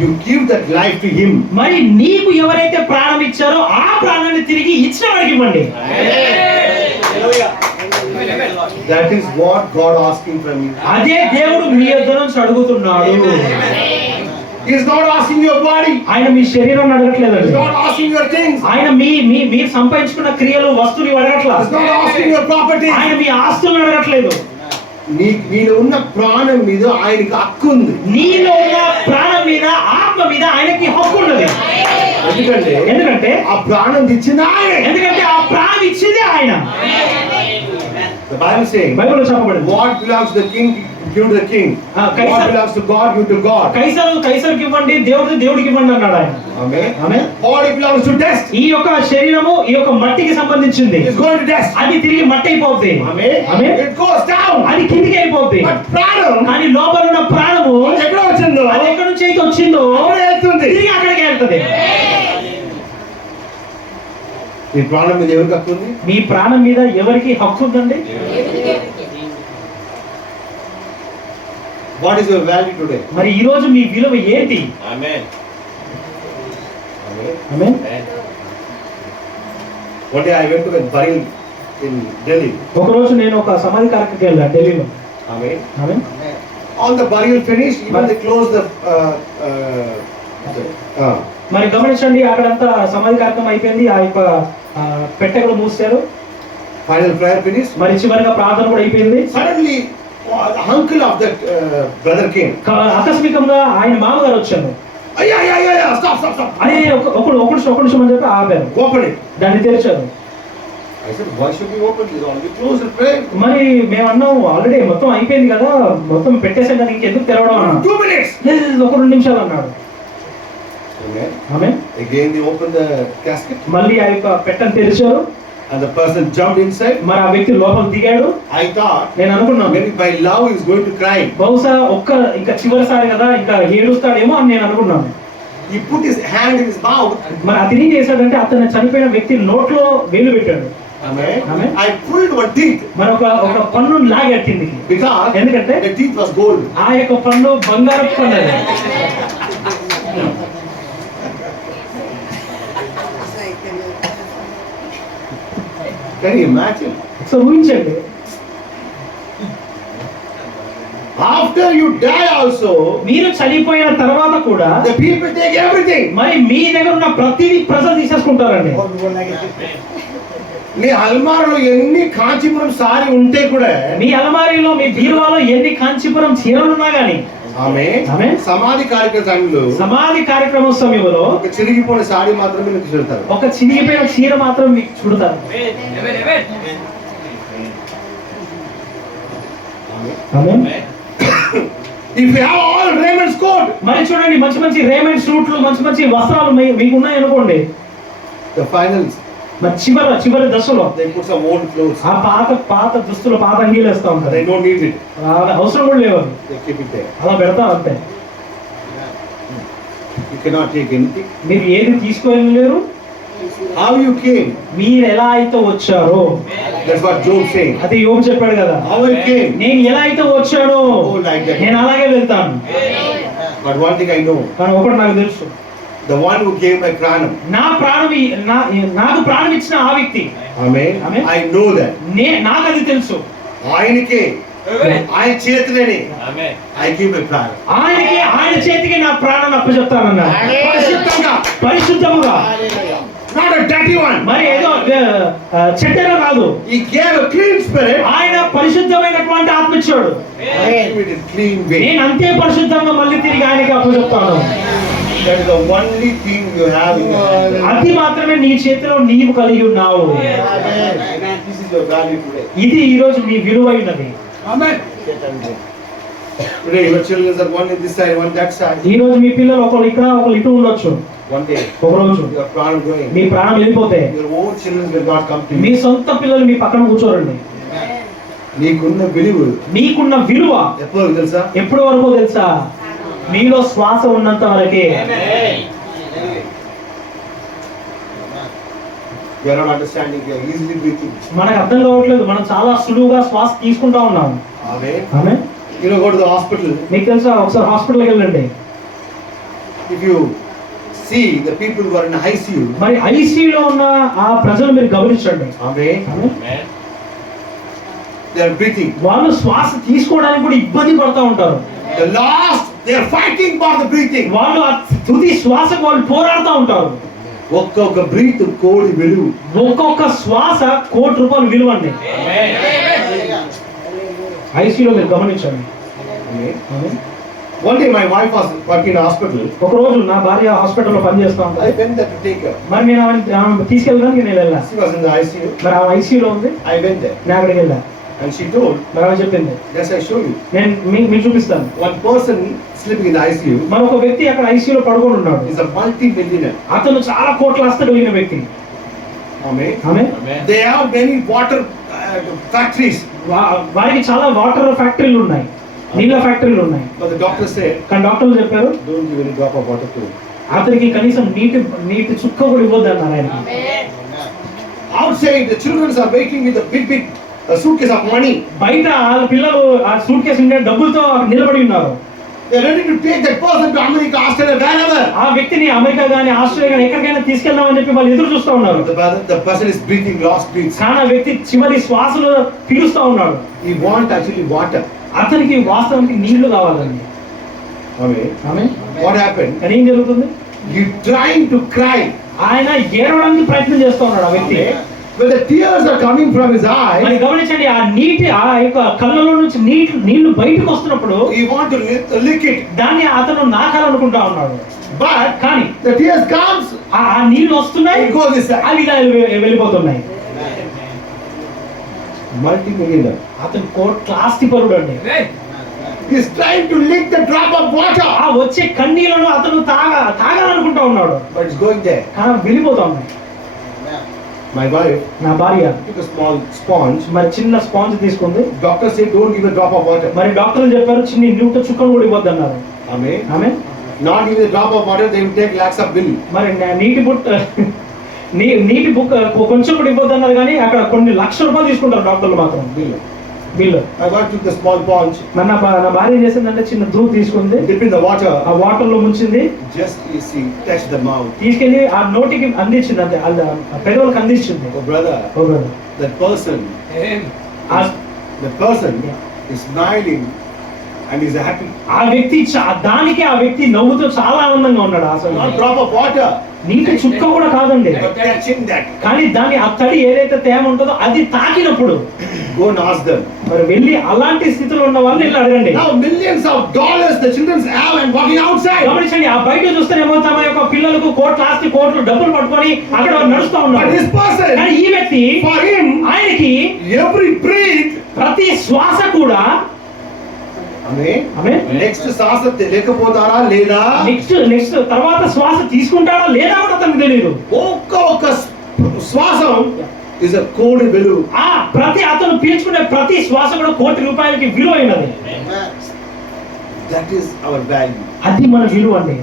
you give that life to him. మరి నీకు ఎవరైతే ప్రాణం ఇచ్చారో ఆ ప్రాణాన్ని తిరిగి ఇచ్చిన వాడికి ఇవ్వండి. That is what God asking from you. అదే దేవుడు మీ యొద్ద నుంచి అడుగుతున్నాడు. He is not asking your body. ఆయన మీ శరీరాన్ని He is అడగట్లేదండి. not asking your things. ఆయన మీరు సంపాదించుకున్న క్రియలు, వస్తువులు He అడగట్లేదు. is not asking your property. ఆయన మీ ఆస్తులను అడగట్లేదు. నీలో ఉన్న ప్రాణం మీద ఆయనకి హక్కు ఉంది. నీలో ఉన్న ప్రాణం మీద, ఆత్మ మీద ఆయనకి హక్కు ఉన్నది. ఎందుకంటే ఆ ప్రాణం ఇచ్చింది ఆయన. ఎందుకంటే ఆ ప్రాణం ఇచ్చింది ఆయన. The Bible saying, బైబిల్లో చెప్పబడింది, what belongs to the king, give to the king. What belongs to God, give to God. కైసరుకి ఇవ్వండి, దేవుడికి ఇవ్వండి అన్నాడు ఆయన. Amen. Body belongs to dust. ఈ యొక్క శరీరము ఈ యొక్క మట్టికి సంబంధించింది. It's going to dust. అది తిరిగి మట్టి అయిపోద్ది. Amen. It goes down. అది కిందికి అయిపోద్ది. But ప్రాణం, కానీ లోపల ఉన్న ప్రాణము ఎక్కడ వచ్చిందో, అది ఎక్కడి నుంచి అయితే వచ్చిందో అక్కడే వెళ్తుంది. తిరిగి అక్కడికి వెళ్తుంది. మీ ప్రాణం మీద ఎవరికి హక్కు ఉంది? మీ ప్రాణం మీద ఎవరికి హక్కు ఉందండి? What is your value today? మరి ఈ రోజు మీ విలువ ఏంటి? Amen. Amen. One day I went to a burial in Delhi. ఒక రోజు నేను ఒక సమాధి కార్యక్రమానికి వెళ్ళాను ఢిల్లీలో. Amen. Amen. On the burial finish, even they closed the మరి గమనించండి, అక్కడంతా సమాధి కార్యక్రమం అయిపోయింది. ఆ యొక్క పెట్టె కూడా మూసారు. final prayer finish. మరి చివరిగా ప్రార్థన కూడా అయిపోయింది. Suddenly, the uncle of that brother came. ఆకస్మికంగా ఆయన మామగారు వచ్చారు. Stop. అదే ఒక నిమిషం అని చెప్పి ఆపారు. Open it. దాన్ని తెరిచారు. I said, why should we open this? Already closed and pray. మరి మేము అన్నాం ఆల్రెడీ మొత్తం అయిపోయింది కదా, మొత్తం పెట్టేసాం కదా, ఇంకెందుకు తెరవడం అన్నాడు. 2 minutes. లేదు ఒక 2 నిమిషాలు అన్నాడు. Amen. Amen. Again they opened the casket మళ్ళీ ఆ యొక్క పెట్టెను తెరిచారు. and the person jumped inside. మరి ఆ వ్యక్తి లోపల దిగాడు. I thought నేను అనుకున్నాను maybe by love he is going to cry. బహుశా ఇంకా చివరిసారి కదా ఇంకా ఏడుస్తాడేమో అని నేను అనుకున్నాను. He put his hand in his mouth. మరి అతను ఏం చేశాడంటే అతను చనిపోయిన వ్యక్తి నోట్లో వేలు పెట్టాడు. Amen. Amen. I pulled one teeth మరి ఒక పన్ను లాగాడు కిందికి. because ఎందుకంటే the teeth was gold. ఆ యొక్క పన్ను బంగారపు పన్ను అది. Can you imagine? సో ఊహించండి, After you die also, మీరు చనిపోయిన తర్వాత కూడా the people take everything. మరి మీ దగ్గర ఉన్న ప్రతిదీ ప్రజలు తీసేసుకుంటారండి. నీ అల్మారాలో ఎన్ని కాంచీపురం సారీ ఉంటే కూడా మీ అలమారీలో మీ బీరువాలో ఎన్ని కాంచీపురం చీరలు ఉన్నా గానీ ఆమె సమాధి కార్యక్రమ సమయంలో సమాధి కార్యక్రమం సమయంలో ఒక చిరిగిపోయిన సారీ మాత్రమే మీకు చూడతారు. ఒక చినిగిపోయిన చీర మాత్రం మీకు చూడతారు. ఆమేన్. If you have all Raymond's coat, మరి చూడండి, మంచి మంచి రేమండ్ సూట్లు, మంచి మంచి వస్త్రాలు మీకు ఉన్నాయి అనుకోండి, the finals మరి చివరి దశలో they put some old clothes. ఆ పాత దుస్తులు, పాత అంగీలు వేస్తా ఉంటారు. They don't need it. అవసరం కూడా లేవు అవి, They keep it there. అలా పెడతా అంతే. You cannot take anything. మీరు ఏది తీసుకోలేరు. How you came? మీరు ఎలా అయితే వచ్చారో, That's what Job saying. అది యోబు చెప్పాడు కదా, How I came? నేను ఎలా అయితే వచ్చానో like that. నేను అలాగే వెళ్తాను. But one thing I know, కానీ ఒకటి నాకు తెలుసు, the one who gave my pranam. నాకు ప్రాణం ఇచ్చిన ఆ వ్యక్తి. Amen. Amen. I know that. నాకు అది తెలుసు. ఆయనకే ఆయన చేతిలోనే I give my pranam. ఆయన చేతికి నా ప్రాణాన్ని అప్పచెప్తానన్నాడు. పరిశుద్ధముగా, not a dirty one. మరి ఏదో చెడ్డగా కాదు. He gave a clean spirit. ఆయన పరిశుద్ధమైనటువంటి ఆత్మ ఇచ్చాడు. I give it in clean way. నేను అంతే పరిశుద్ధంగా మళ్ళీ తిరిగి ఆయనకి అప్పచెప్తాను. That is the only thing you have in your hand. అది మాత్రమే నీ చేతిలో నీవు కలిగి ఉన్నావు. Amen. This is your value today. ఇది ఈ రోజు నీ విలువైనది. Amen. Today your children are one in this side, one that side. ఈ రోజు మీ పిల్లలు ఒకరు ఇక్కడ ఒకరు ఇటు ఉండొచ్చు. One day ఒక రోజు your pranam going. మీ ప్రాణం వెళ్ళిపోతే Your own children will not come to me you. సొంత పిల్లలు మీ పక్కన కూర్చోరండి. నీకున్న విలువ మీకున్న విలువ ఎప్పుడు తెలుసా? ఎప్పటి వరకు తెలుసా? మీలో శ్వాస ఉన్నంత వరకే. You are not understanding. You are easily breathing. మనకు అర్థం కావట్లేదు, మనం చాలా సులువుగా శ్వాస తీసుకుంటా ఉన్నాం. Amen. ఆమె. You know, go to the hospital. మీకు తెలుసా, ఒకసారి హాస్పిటల్కి వెళ్ళండి. If you see the people who are in ICU. మరి ఐసీయూలో ఉన్న ఆ ప్రజలు మీరు గమనించండి. Amen. ఆమె. They are breathing. వాళ్ళు శ్వాస తీసుకోవడానికి కూడా ఇబ్బంది పడతా ఉంటారు. The last, they are fighting for the breathing. వాళ్ళు ఆ తుది శ్వాసకు వాళ్ళు పోరాడుతూ ఉంటారు. ఒక్కొక్క బ్రీత్ కోడి విలువ. ఒక్కొక్క శ్వాస ₹1,00,00,000 విలువ అండి. ఐసీయూలో మీరు గమనించండి. Amen. One day my wife was working in a hospital. ఒక రోజు నా భార్య హాస్పిటల్లో పనిచేస్తా I ఉంటారు. went there to take her. మరి నేను ఆమె తీసుకెళ్ళడానికి నేను వెళ్ళా. She was in the ICU. మరి ఆ ఐసీయూలో ఉంది, I went there. నేను అక్కడికి వెళ్ళా. And she told, మరి ఆమె చెప్పింది, yes, I show you. నేను మీకు చూపిస్తాను. One person sleeping in the ICU మరి ఒక వ్యక్తి అక్కడ ఐసీయూలో పడుకొని ఉన్నాడు. is a multi-millionaire. అతను చాలా కోట్ల ఆస్తి కలిగిన వ్యక్తి. Amen. ఆమె. They have many water factories. వారికి చాలా వాటర్ ఫ్యాక్టరీలు ఉన్నాయి, నీళ్ళ ఫ్యాక్టరీలు ఉన్నాయి. But the doctor said, కానీ డాక్టర్లు చెప్పారు, don't give any drop of water to him. అతనికి కనీసం నీటి చుక్క కూడా ఇవ్వద్దు అన్నారు ఆయన. Outside, the children are waiting with a big suitcase of money. బయట వాళ్ళ పిల్లలు ఆ సూట్ కేసు ఉండే డబ్బులతో నిలబడి ఉన్నారు. They are ready to take that person to America, Australia, wherever. ఆ వ్యక్తిని అమెరికా గానీ ఆస్ట్రేలియా గానీ ఎక్కడికైనా తీసుకెళ్దామని చెప్పి వాళ్ళు ఎదురు చూస్తూ ఉన్నారు. The person is breathing last breaths. కానీ ఆ వ్యక్తి చివరి శ్వాసలు పీలుస్తూ ఉన్నాడు. He wants actually water. అతనికి వాస్తవానికి నీళ్లు కావాలండి. Amen. ఆమె. What happened? కానీ ఏం జరుగుతుంది? He trying to cry. ఆయన ఏడవడానికి ప్రయత్నం చేస్తూ ఉన్నాడు ఆ వ్యక్తి. When the tears are coming from his eyes, మరి గమనించండి, ఆ యొక్క కళ్ళలో నుంచి నీళ్లు బయటకు వస్తున్నప్పుడు he want to lick it. దాన్ని అతను నాకాలనుకుంటా ఉన్నాడు. But కానీ the tears comes, ఆ నీళ్లు వస్తున్నాయి, it goes inside. అవి ఇలా వెళ్ళిపోతున్నాయి. multi-millionaire. అతను కోట్లాస్తిపరుడు అండి. He's trying to lick the drop of water, ఆ వచ్చే కన్నీళ్లను అతను తాగాలనుకుంటా ఉన్నాడు, but it's going there. కానీ వెళ్ళిపోతా ఉన్నాయి. My wife నా భార్య took a small sponge. మరి చిన్న స్పాంజ్ తీసుకుంది. Doctor said, don't give a drop of water. మరి డాక్టర్లు చెప్పారు చిన్న నీట చుక్కను కూడా ఇవ్వద్దు అన్నారు. Amen. ఆమె Not even a drop of water, they will take lakhs of bill. మరి నీటి బుక్ కొంచెం కూడా ఇవ్వద్దు అన్నారు, కానీ అక్కడ కొన్ని లక్షల రూపాయలు తీసుకుంటారు డాక్టర్లు మాత్రం Bill. Bill. My wife took the small sponge, మరి నా భార్య ఏం చేసిందంటే చిన్న దూరు తీసుకుంది, dip in the water, ఆ వాటర్ లో ముంచింది, just you see, touch the mouth. తీసుకెళ్లి ఆ నోటికి అందించింది, అంటే ఆ పెదవులకు అందించింది. Oh brother, oh brother. that person, ఆ- the person is smiling and is happy. ఆ వ్యక్తి నవ్వుతో చాలా ఆనందంగా ఉన్నాడు. అసలు Not drop of water, నీటి చుక్క కూడా కాదండి, but touching that. కానీ దాని ఆ తడి ఏదైతే తేమ ఉంటుందో అది తాకినప్పుడు Go and ask them. మరి వెళ్ళి అలాంటి స్థితిలో ఉన్న వాళ్ళని వెళ్ళి అడగండి. Now millions of dollars the children have and walking outside. గమనించండి, ఆ బయట చూస్తేనేమో తమ యొక్క పిల్లలకు కోట్లు డబ్బులు పట్టుకొని అక్కడ నడుస్తూ But ఉన్నారు. this person, కానీ ఈ వ్యక్తి for him, ఆయనకి every breath, ప్రతి శ్వాస కూడా ఆమె నెక్స్ట్ శ్వాస లేకపోతారా లేదా, నెక్స్ట్ తర్వాత శ్వాస తీసుకుంటాడా లేదా కూడా అతనికి తెలియదు. ఒక్క శ్వాసం is a కోటి విలువ. అతను పీల్చుకునే ప్రతి శ్వాస కూడా ₹1,00,00,000 విలువైనది. That is our value. అది మన విలువ అండి.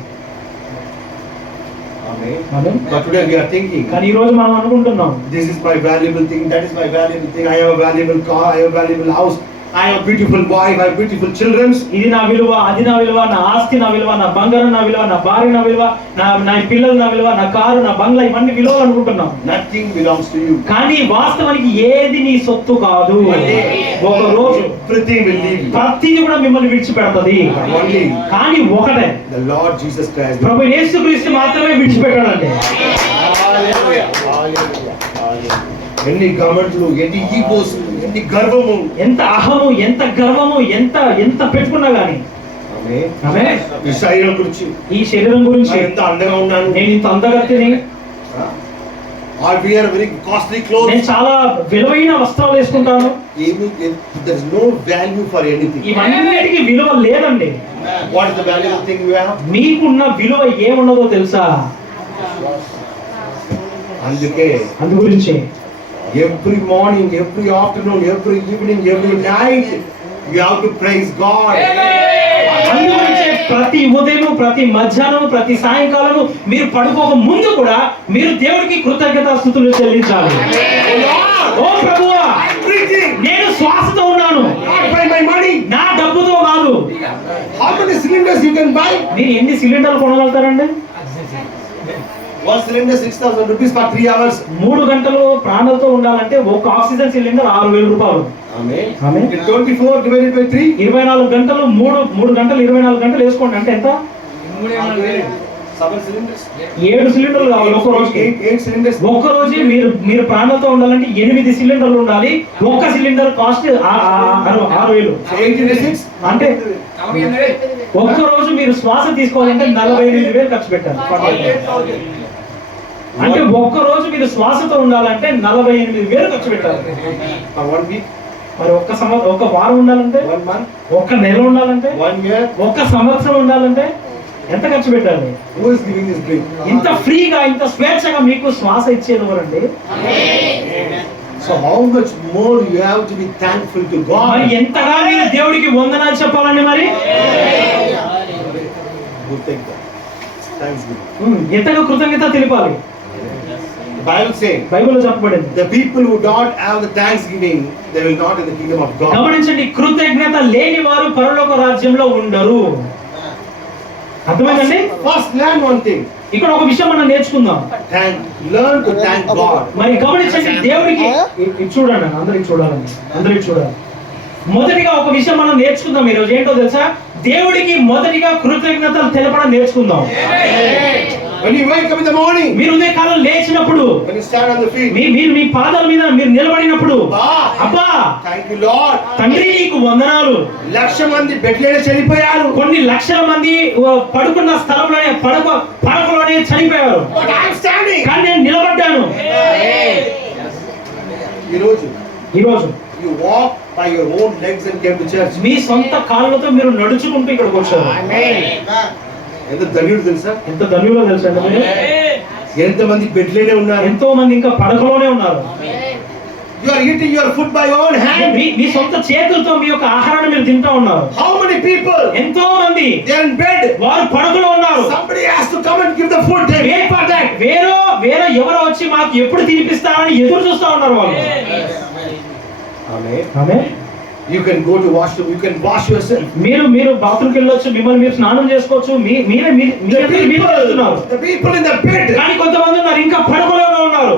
Amen. But today we are thinking, కానీ ఈ రోజు మనం అనుకుంటున్నాం, this is my valuable thing, that is my valuable thing, I have a valuable car, I have a valuable house, I have a beautiful wife, I have beautiful children. ఇది నా విలువ, అది నా విలువ, నా ఆస్తి నా విలువ, నా బంగారం నా విలువ, నా భార్య నా విలువ, నా పిల్లలు నా విలువ, నా కారు, నా బంగ్లా, ఇవన్నీ విలువలు అనుకుంటున్నాం. Nothing belongs to you. కానీ వాస్తవానికి ఏది నీ సొత్తు కాదు. ఒక రోజు everything will leave you. ప్రతిది కూడా మిమ్మల్ని విడిచిపెడతది. Only కానీ ఒకటే, the Lord Jesus Christ. ప్రభు యేసుక్రీస్తు మాత్రమే విడిచిపెట్టాడండి. Hallelujah. Hallelujah. Hallelujah. ఎన్ని గమట్లు, ఎన్ని ఈగోస్, ఎన్ని గర్వము, ఎంత అహము, ఎంత గర్వము, ఎంత పెట్టుకున్నా గానీ, ఆమేన్, ఈ శరీరం గురించి, ఈ శరీరం గురించి, ఎంత అందంగా ఉన్నాను, నేను ఇంత అందగత్తిని, are wear very costly clothes, నేను చాలా విలువైన వస్త్రాలు వేసుకుంటాను. there is no value for anything. ఇవన్నిటికీ విలువ లేదండి. What is the valuable thing you have? మీకున్న విలువ ఏమున్నదో తెలుసా? అందుకే అందు గురించి every morning, every afternoon, every evening, every night you have to praise God. అందుగురించే ప్రతి ఉదయం, ప్రతి మధ్యాహ్నం, ప్రతి సాయంకాలము మీరు పడుకోక ముందు కూడా మీరు దేవుడికి కృతజ్ఞతాస్తుతులు చెల్లించాలి. ఓ ప్రభువా, నేను శ్వాసతో ఉన్నాను, Not by my money. నా డబ్బుతో కాదు. How many cylinders you can buy? మీరు ఎన్ని సిలిండర్లు కొనగలుగుతారండి? One cylinder 6,000 rupees for 3 hours. 3 గంటలు ప్రాణాలతో ఉండాలంటే ఒక oxygen cylinder ₹6,000. Amen. Amen. 24 divided by 3. 24 గంటలు 3 గంటలు 24 గంటలు వేసుకోండి, అంటే ఎంత? 7 cylinders. 7 సిలిండర్లు కావాలి ఒక్క రోజుకి. 8 cylinders. ఒక్క రోజు మీరు ప్రాణాలతో ఉండాలంటే 8 సిలిండర్లు ఉండాలి. ఒక్క సిలిండర్ కాస్ట్ 6,000. 8 into 6. అంటే ఒక్క రోజు మీరు శ్వాస తీసుకోవాలంటే 48,000 ఖర్చు పెట్టాలి. అంటే ఒక్క రోజు మీరు శ్వాసతో ఉండాలంటే 48,000 ఖర్చు పెట్టాలి. For 1 week. మరి ఒక్క వారం ఉండాలంటే, 1 month. ఒక్క నెల ఉండాలంటే, 1 year. ఒక్క సంవత్సరం ఉండాలంటే ఎంత ఖర్చు పెట్టాలి? Who is giving this drink? ఇంత ఫ్రీగా, ఇంత స్వేచ్ఛగా మీకు శ్వాస ఇచ్చేది ఎవరండి? So how much more you have to be thankful to మరి God. ఎంతగా మీరు దేవుడికి వందనాలు చెప్పాలండి. మరి Good thing. Thanksgiving. ఎంతగా కృతజ్ఞత తెలిపాలి. The Bible says, బైబిల్లో చెప్పబడింది, the people who don't have the thanksgiving, they will not in the kingdom of God. గమనించండి, కృతజ్ఞత లేని వారు పరలోక రాజ్యంలో ఉండరు. అర్థమైందండి? First learn one thing. ఇక్కడ ఒక విషయం మనం నేర్చుకుందాం. Learn to thank God. మరి గమనించండి, దేవుడికి ఇది చూడండి, అందరికి చూడాలి. మొదటిగా ఒక విషయం మనం నేర్చుకుందాం ఈరోజు. ఏంటో తెలుసా? దేవుడికి మొదటిగా కృతజ్ఞతలు తెలపడం నేర్చుకుందాం. When you wake up in the morning, మీరు ఉదయకాలం లేచినప్పుడు, when you stand on the feet, మీరు మీ పాదాల మీద మీరు నిలబడినప్పుడు, అబ్బా thank you Lord. తండ్రి నీకు వందనాలు. 1,00,000 మంది బెడ్లలో చనిపోయారు. కొన్ని లక్షల మంది పడుకున్న స్థలంలోనే పడకలోనే చనిపోయారు. But I am standing. కానీ నేను నిలబడ్డాను. ఈ రోజు You walk by your own legs and came to church. మీ సొంత కాళ్ళతో మీరు నడుచుకుంటూ ఇక్కడికి వచ్చారు. ఎంత ధన్యుడు తెలుసా? ఎంత ధన్యులో తెలుసండి మీరు? ఎంతమంది బెడ్లోనే ఉన్నారు. ఎంతో మంది ఇంకా పడకలోనే ఉన్నారు. You are eating your food by your own hand. మీ సొంత చేతులతో మీ యొక్క ఆహారాన్ని మీరు తింటూ ఉన్నారు. How many people? ఎంతో మంది They are in bed. వారు పడకలో ఉన్నారు. Somebody has to come and give the food. They wait for that. వేరే ఎవరో వచ్చి మాకు ఎప్పుడు తినిపిస్తారని ఎదురు చూస్తా ఉన్నారు వాళ్ళు. Amen. Amen. You can go to washroom. You can wash yourself. మీరు బాత్రూమ్కి వెళ్ళొచ్చు, మిమ్మల్ని మీరు స్నానం చేసుకోవచ్చు. మీరే చేస్తున్నారు. The people in the bed. కానీ కొంతమంది ఉన్నారు ఇంకా పడకలోనే ఉన్నారు.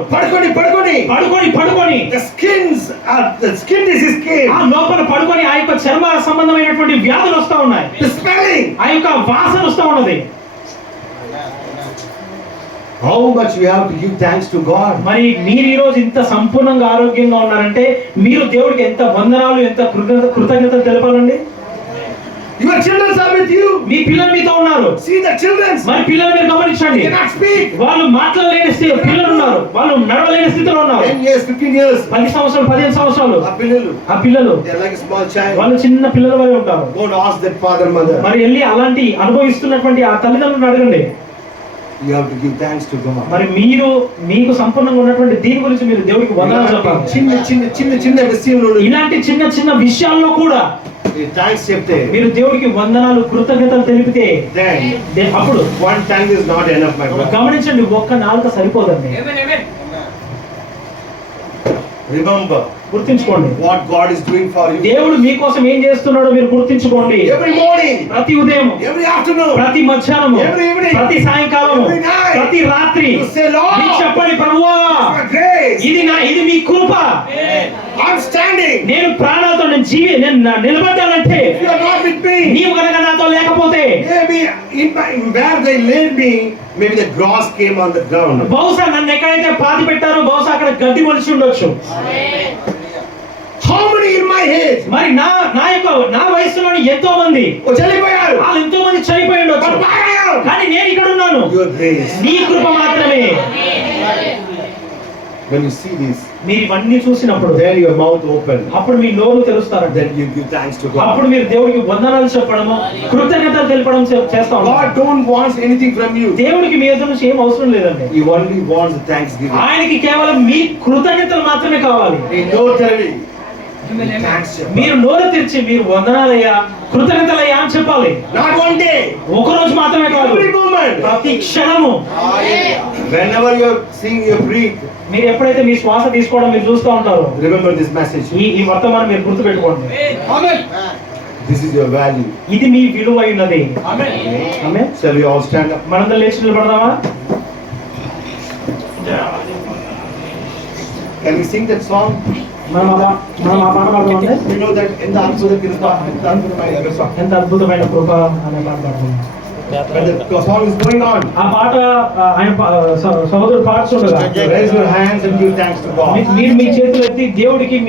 పడుకొని The skin disease came. ఆ లోపల పడుకొని ఆ యొక్క చర్మ సంబంధమైనటువంటి వ్యాధులు వస్తా ఉన్నాయి. The smelling. ఆ యొక్క వాసన వస్తా ఉన్నది. How much we have to give thanks to God. మరి మీరు ఈ రోజు ఇంత సంపూర్ణంగా ఆరోగ్యంగా ఉన్నారంటే మీరు దేవుడికి ఎంత వందనాలు, ఎంత కృతజ్ఞతలు తెలపాలండి. Your children are with you. మీ పిల్లలు మీతో ఉన్నారు. See the children. మరి పిల్లలు మీరు గమనించండి. They cannot speak. వాళ్ళు మాట్లాడలేని పిల్లలు ఉన్నారు. వాళ్ళు నడవలేని స్థితిలో ఉన్నారు. 10 years, 15 years. 10 సంవత్సరాలు, 15 సంవత్సరాలు. ఆ పిల్లలు they are like a small child. వాళ్ళు చిన్న పిల్లల వలె ఉంటారు. Go and ask that father mother. మరి వెళ్ళి అలాంటి అనుభవిస్తున్నటువంటి ఆ తల్లిదండ్రులను అడగండి. You have to give thanks to God. మరి మీకు సంపూర్ణంగా ఉన్నటువంటి దీని గురించి మీరు దేవుడికి వందనాలు చెప్పాలి. చిన్న విషయంలో ఇలాంటి చిన్న విషయాల్లో కూడా థాంక్స్ చెప్తే మీరు దేవుడికి వందనాలు, కృతజ్ఞతలు తెలిపితే అప్పుడు one tongue is not enough, my brother. గమనించండి, ఒక్క నాలుక సరిపోదండి. Remember గుర్తించుకోండి what God is doing for you. దేవుడు మీకోసం ఏం చేస్తున్నాడో మీరు గుర్తించుకోండి. Every morning, ప్రతి ఉదయం, every afternoon, ప్రతి మధ్యాహ్నం, every evening, ప్రతి సాయంకాలం, every night, ప్రతి రాత్రి you say, Lord, మీరు చెప్పండి, ప్రభువా your grace. ఇది మీ కృప. I'm standing. నేను ప్రాణాలతో నేను నిలబడ్డానంటే If you are not with me, నీవు కనుక నాతో లేకపోతే maybe where they laid me, maybe the grass came on the ground. బహుశా నన్ను ఎక్కడైతే పాతి పెట్టారో బహుశా అక్కడ గడ్డి మొలిచి ఉండొచ్చు. How many in my age? మరి నా వయసులోని ఎంతో మంది చనిపోయారు. వాళ్ళు ఎంతో మంది చనిపోయి ఉండొచ్చు. But why I am? కానీ నేను ఇక్కడ ఉన్నాను. Your grace. నీ కృప మాత్రమే. When you see this, మీరు ఇవన్నీ చూసినప్పుడు then your mouth open. అప్పుడు మీ నోరు తెరుస్తారండి. Then you give thanks to God. అప్పుడు మీరు దేవుడికి వందనాలు చెప్పడము, కృతజ్ఞతలు తెలపడం చేస్తాం. God don't want anything from you. దేవుడికి మీ ఎదురు నుంచి ఏం అవసరం లేదండి. He only wants the thanksgiving. ఆయనకి కేవలం మీ కృతజ్ఞతలు మాత్రమే కావాలి. He no telling. Thanks. మీరు నోరు తెరిచి మీరు వందనాలయ్యా, కృతజ్ఞతలయ్యా అని చెప్పాలి. Not one day. ఒక రోజు మాత్రమే కాదు, Every moment. ప్రతి క్షణము. Whenever you are seeing your breath, మీరు ఎప్పుడైతే మీ శ్వాస తీసుకోవడం మీరు చూస్తూ ఉంటారో remember this message. ఈ వర్తమానం మీరు గుర్తు పెట్టుకోండి. This is your value. ఇది మీ విలువైనది. ఆమేన్. Shall we all stand up? మనందరం లేచి నిలబడదామా? Can we sing that song? మనం ఆ పాట పాడుకుంటే You know that in the Adbhuta Kripa, ఎంత అద్భుతమైన కృప అనే పాట పాడుకుందాం. when the song is going on, ఆ పాట ఆయన సహోదరుడు పాడుతుండగా raise your hands and give thanks to God. మీరు మీ చేతులు ఎత్తి దేవుడికి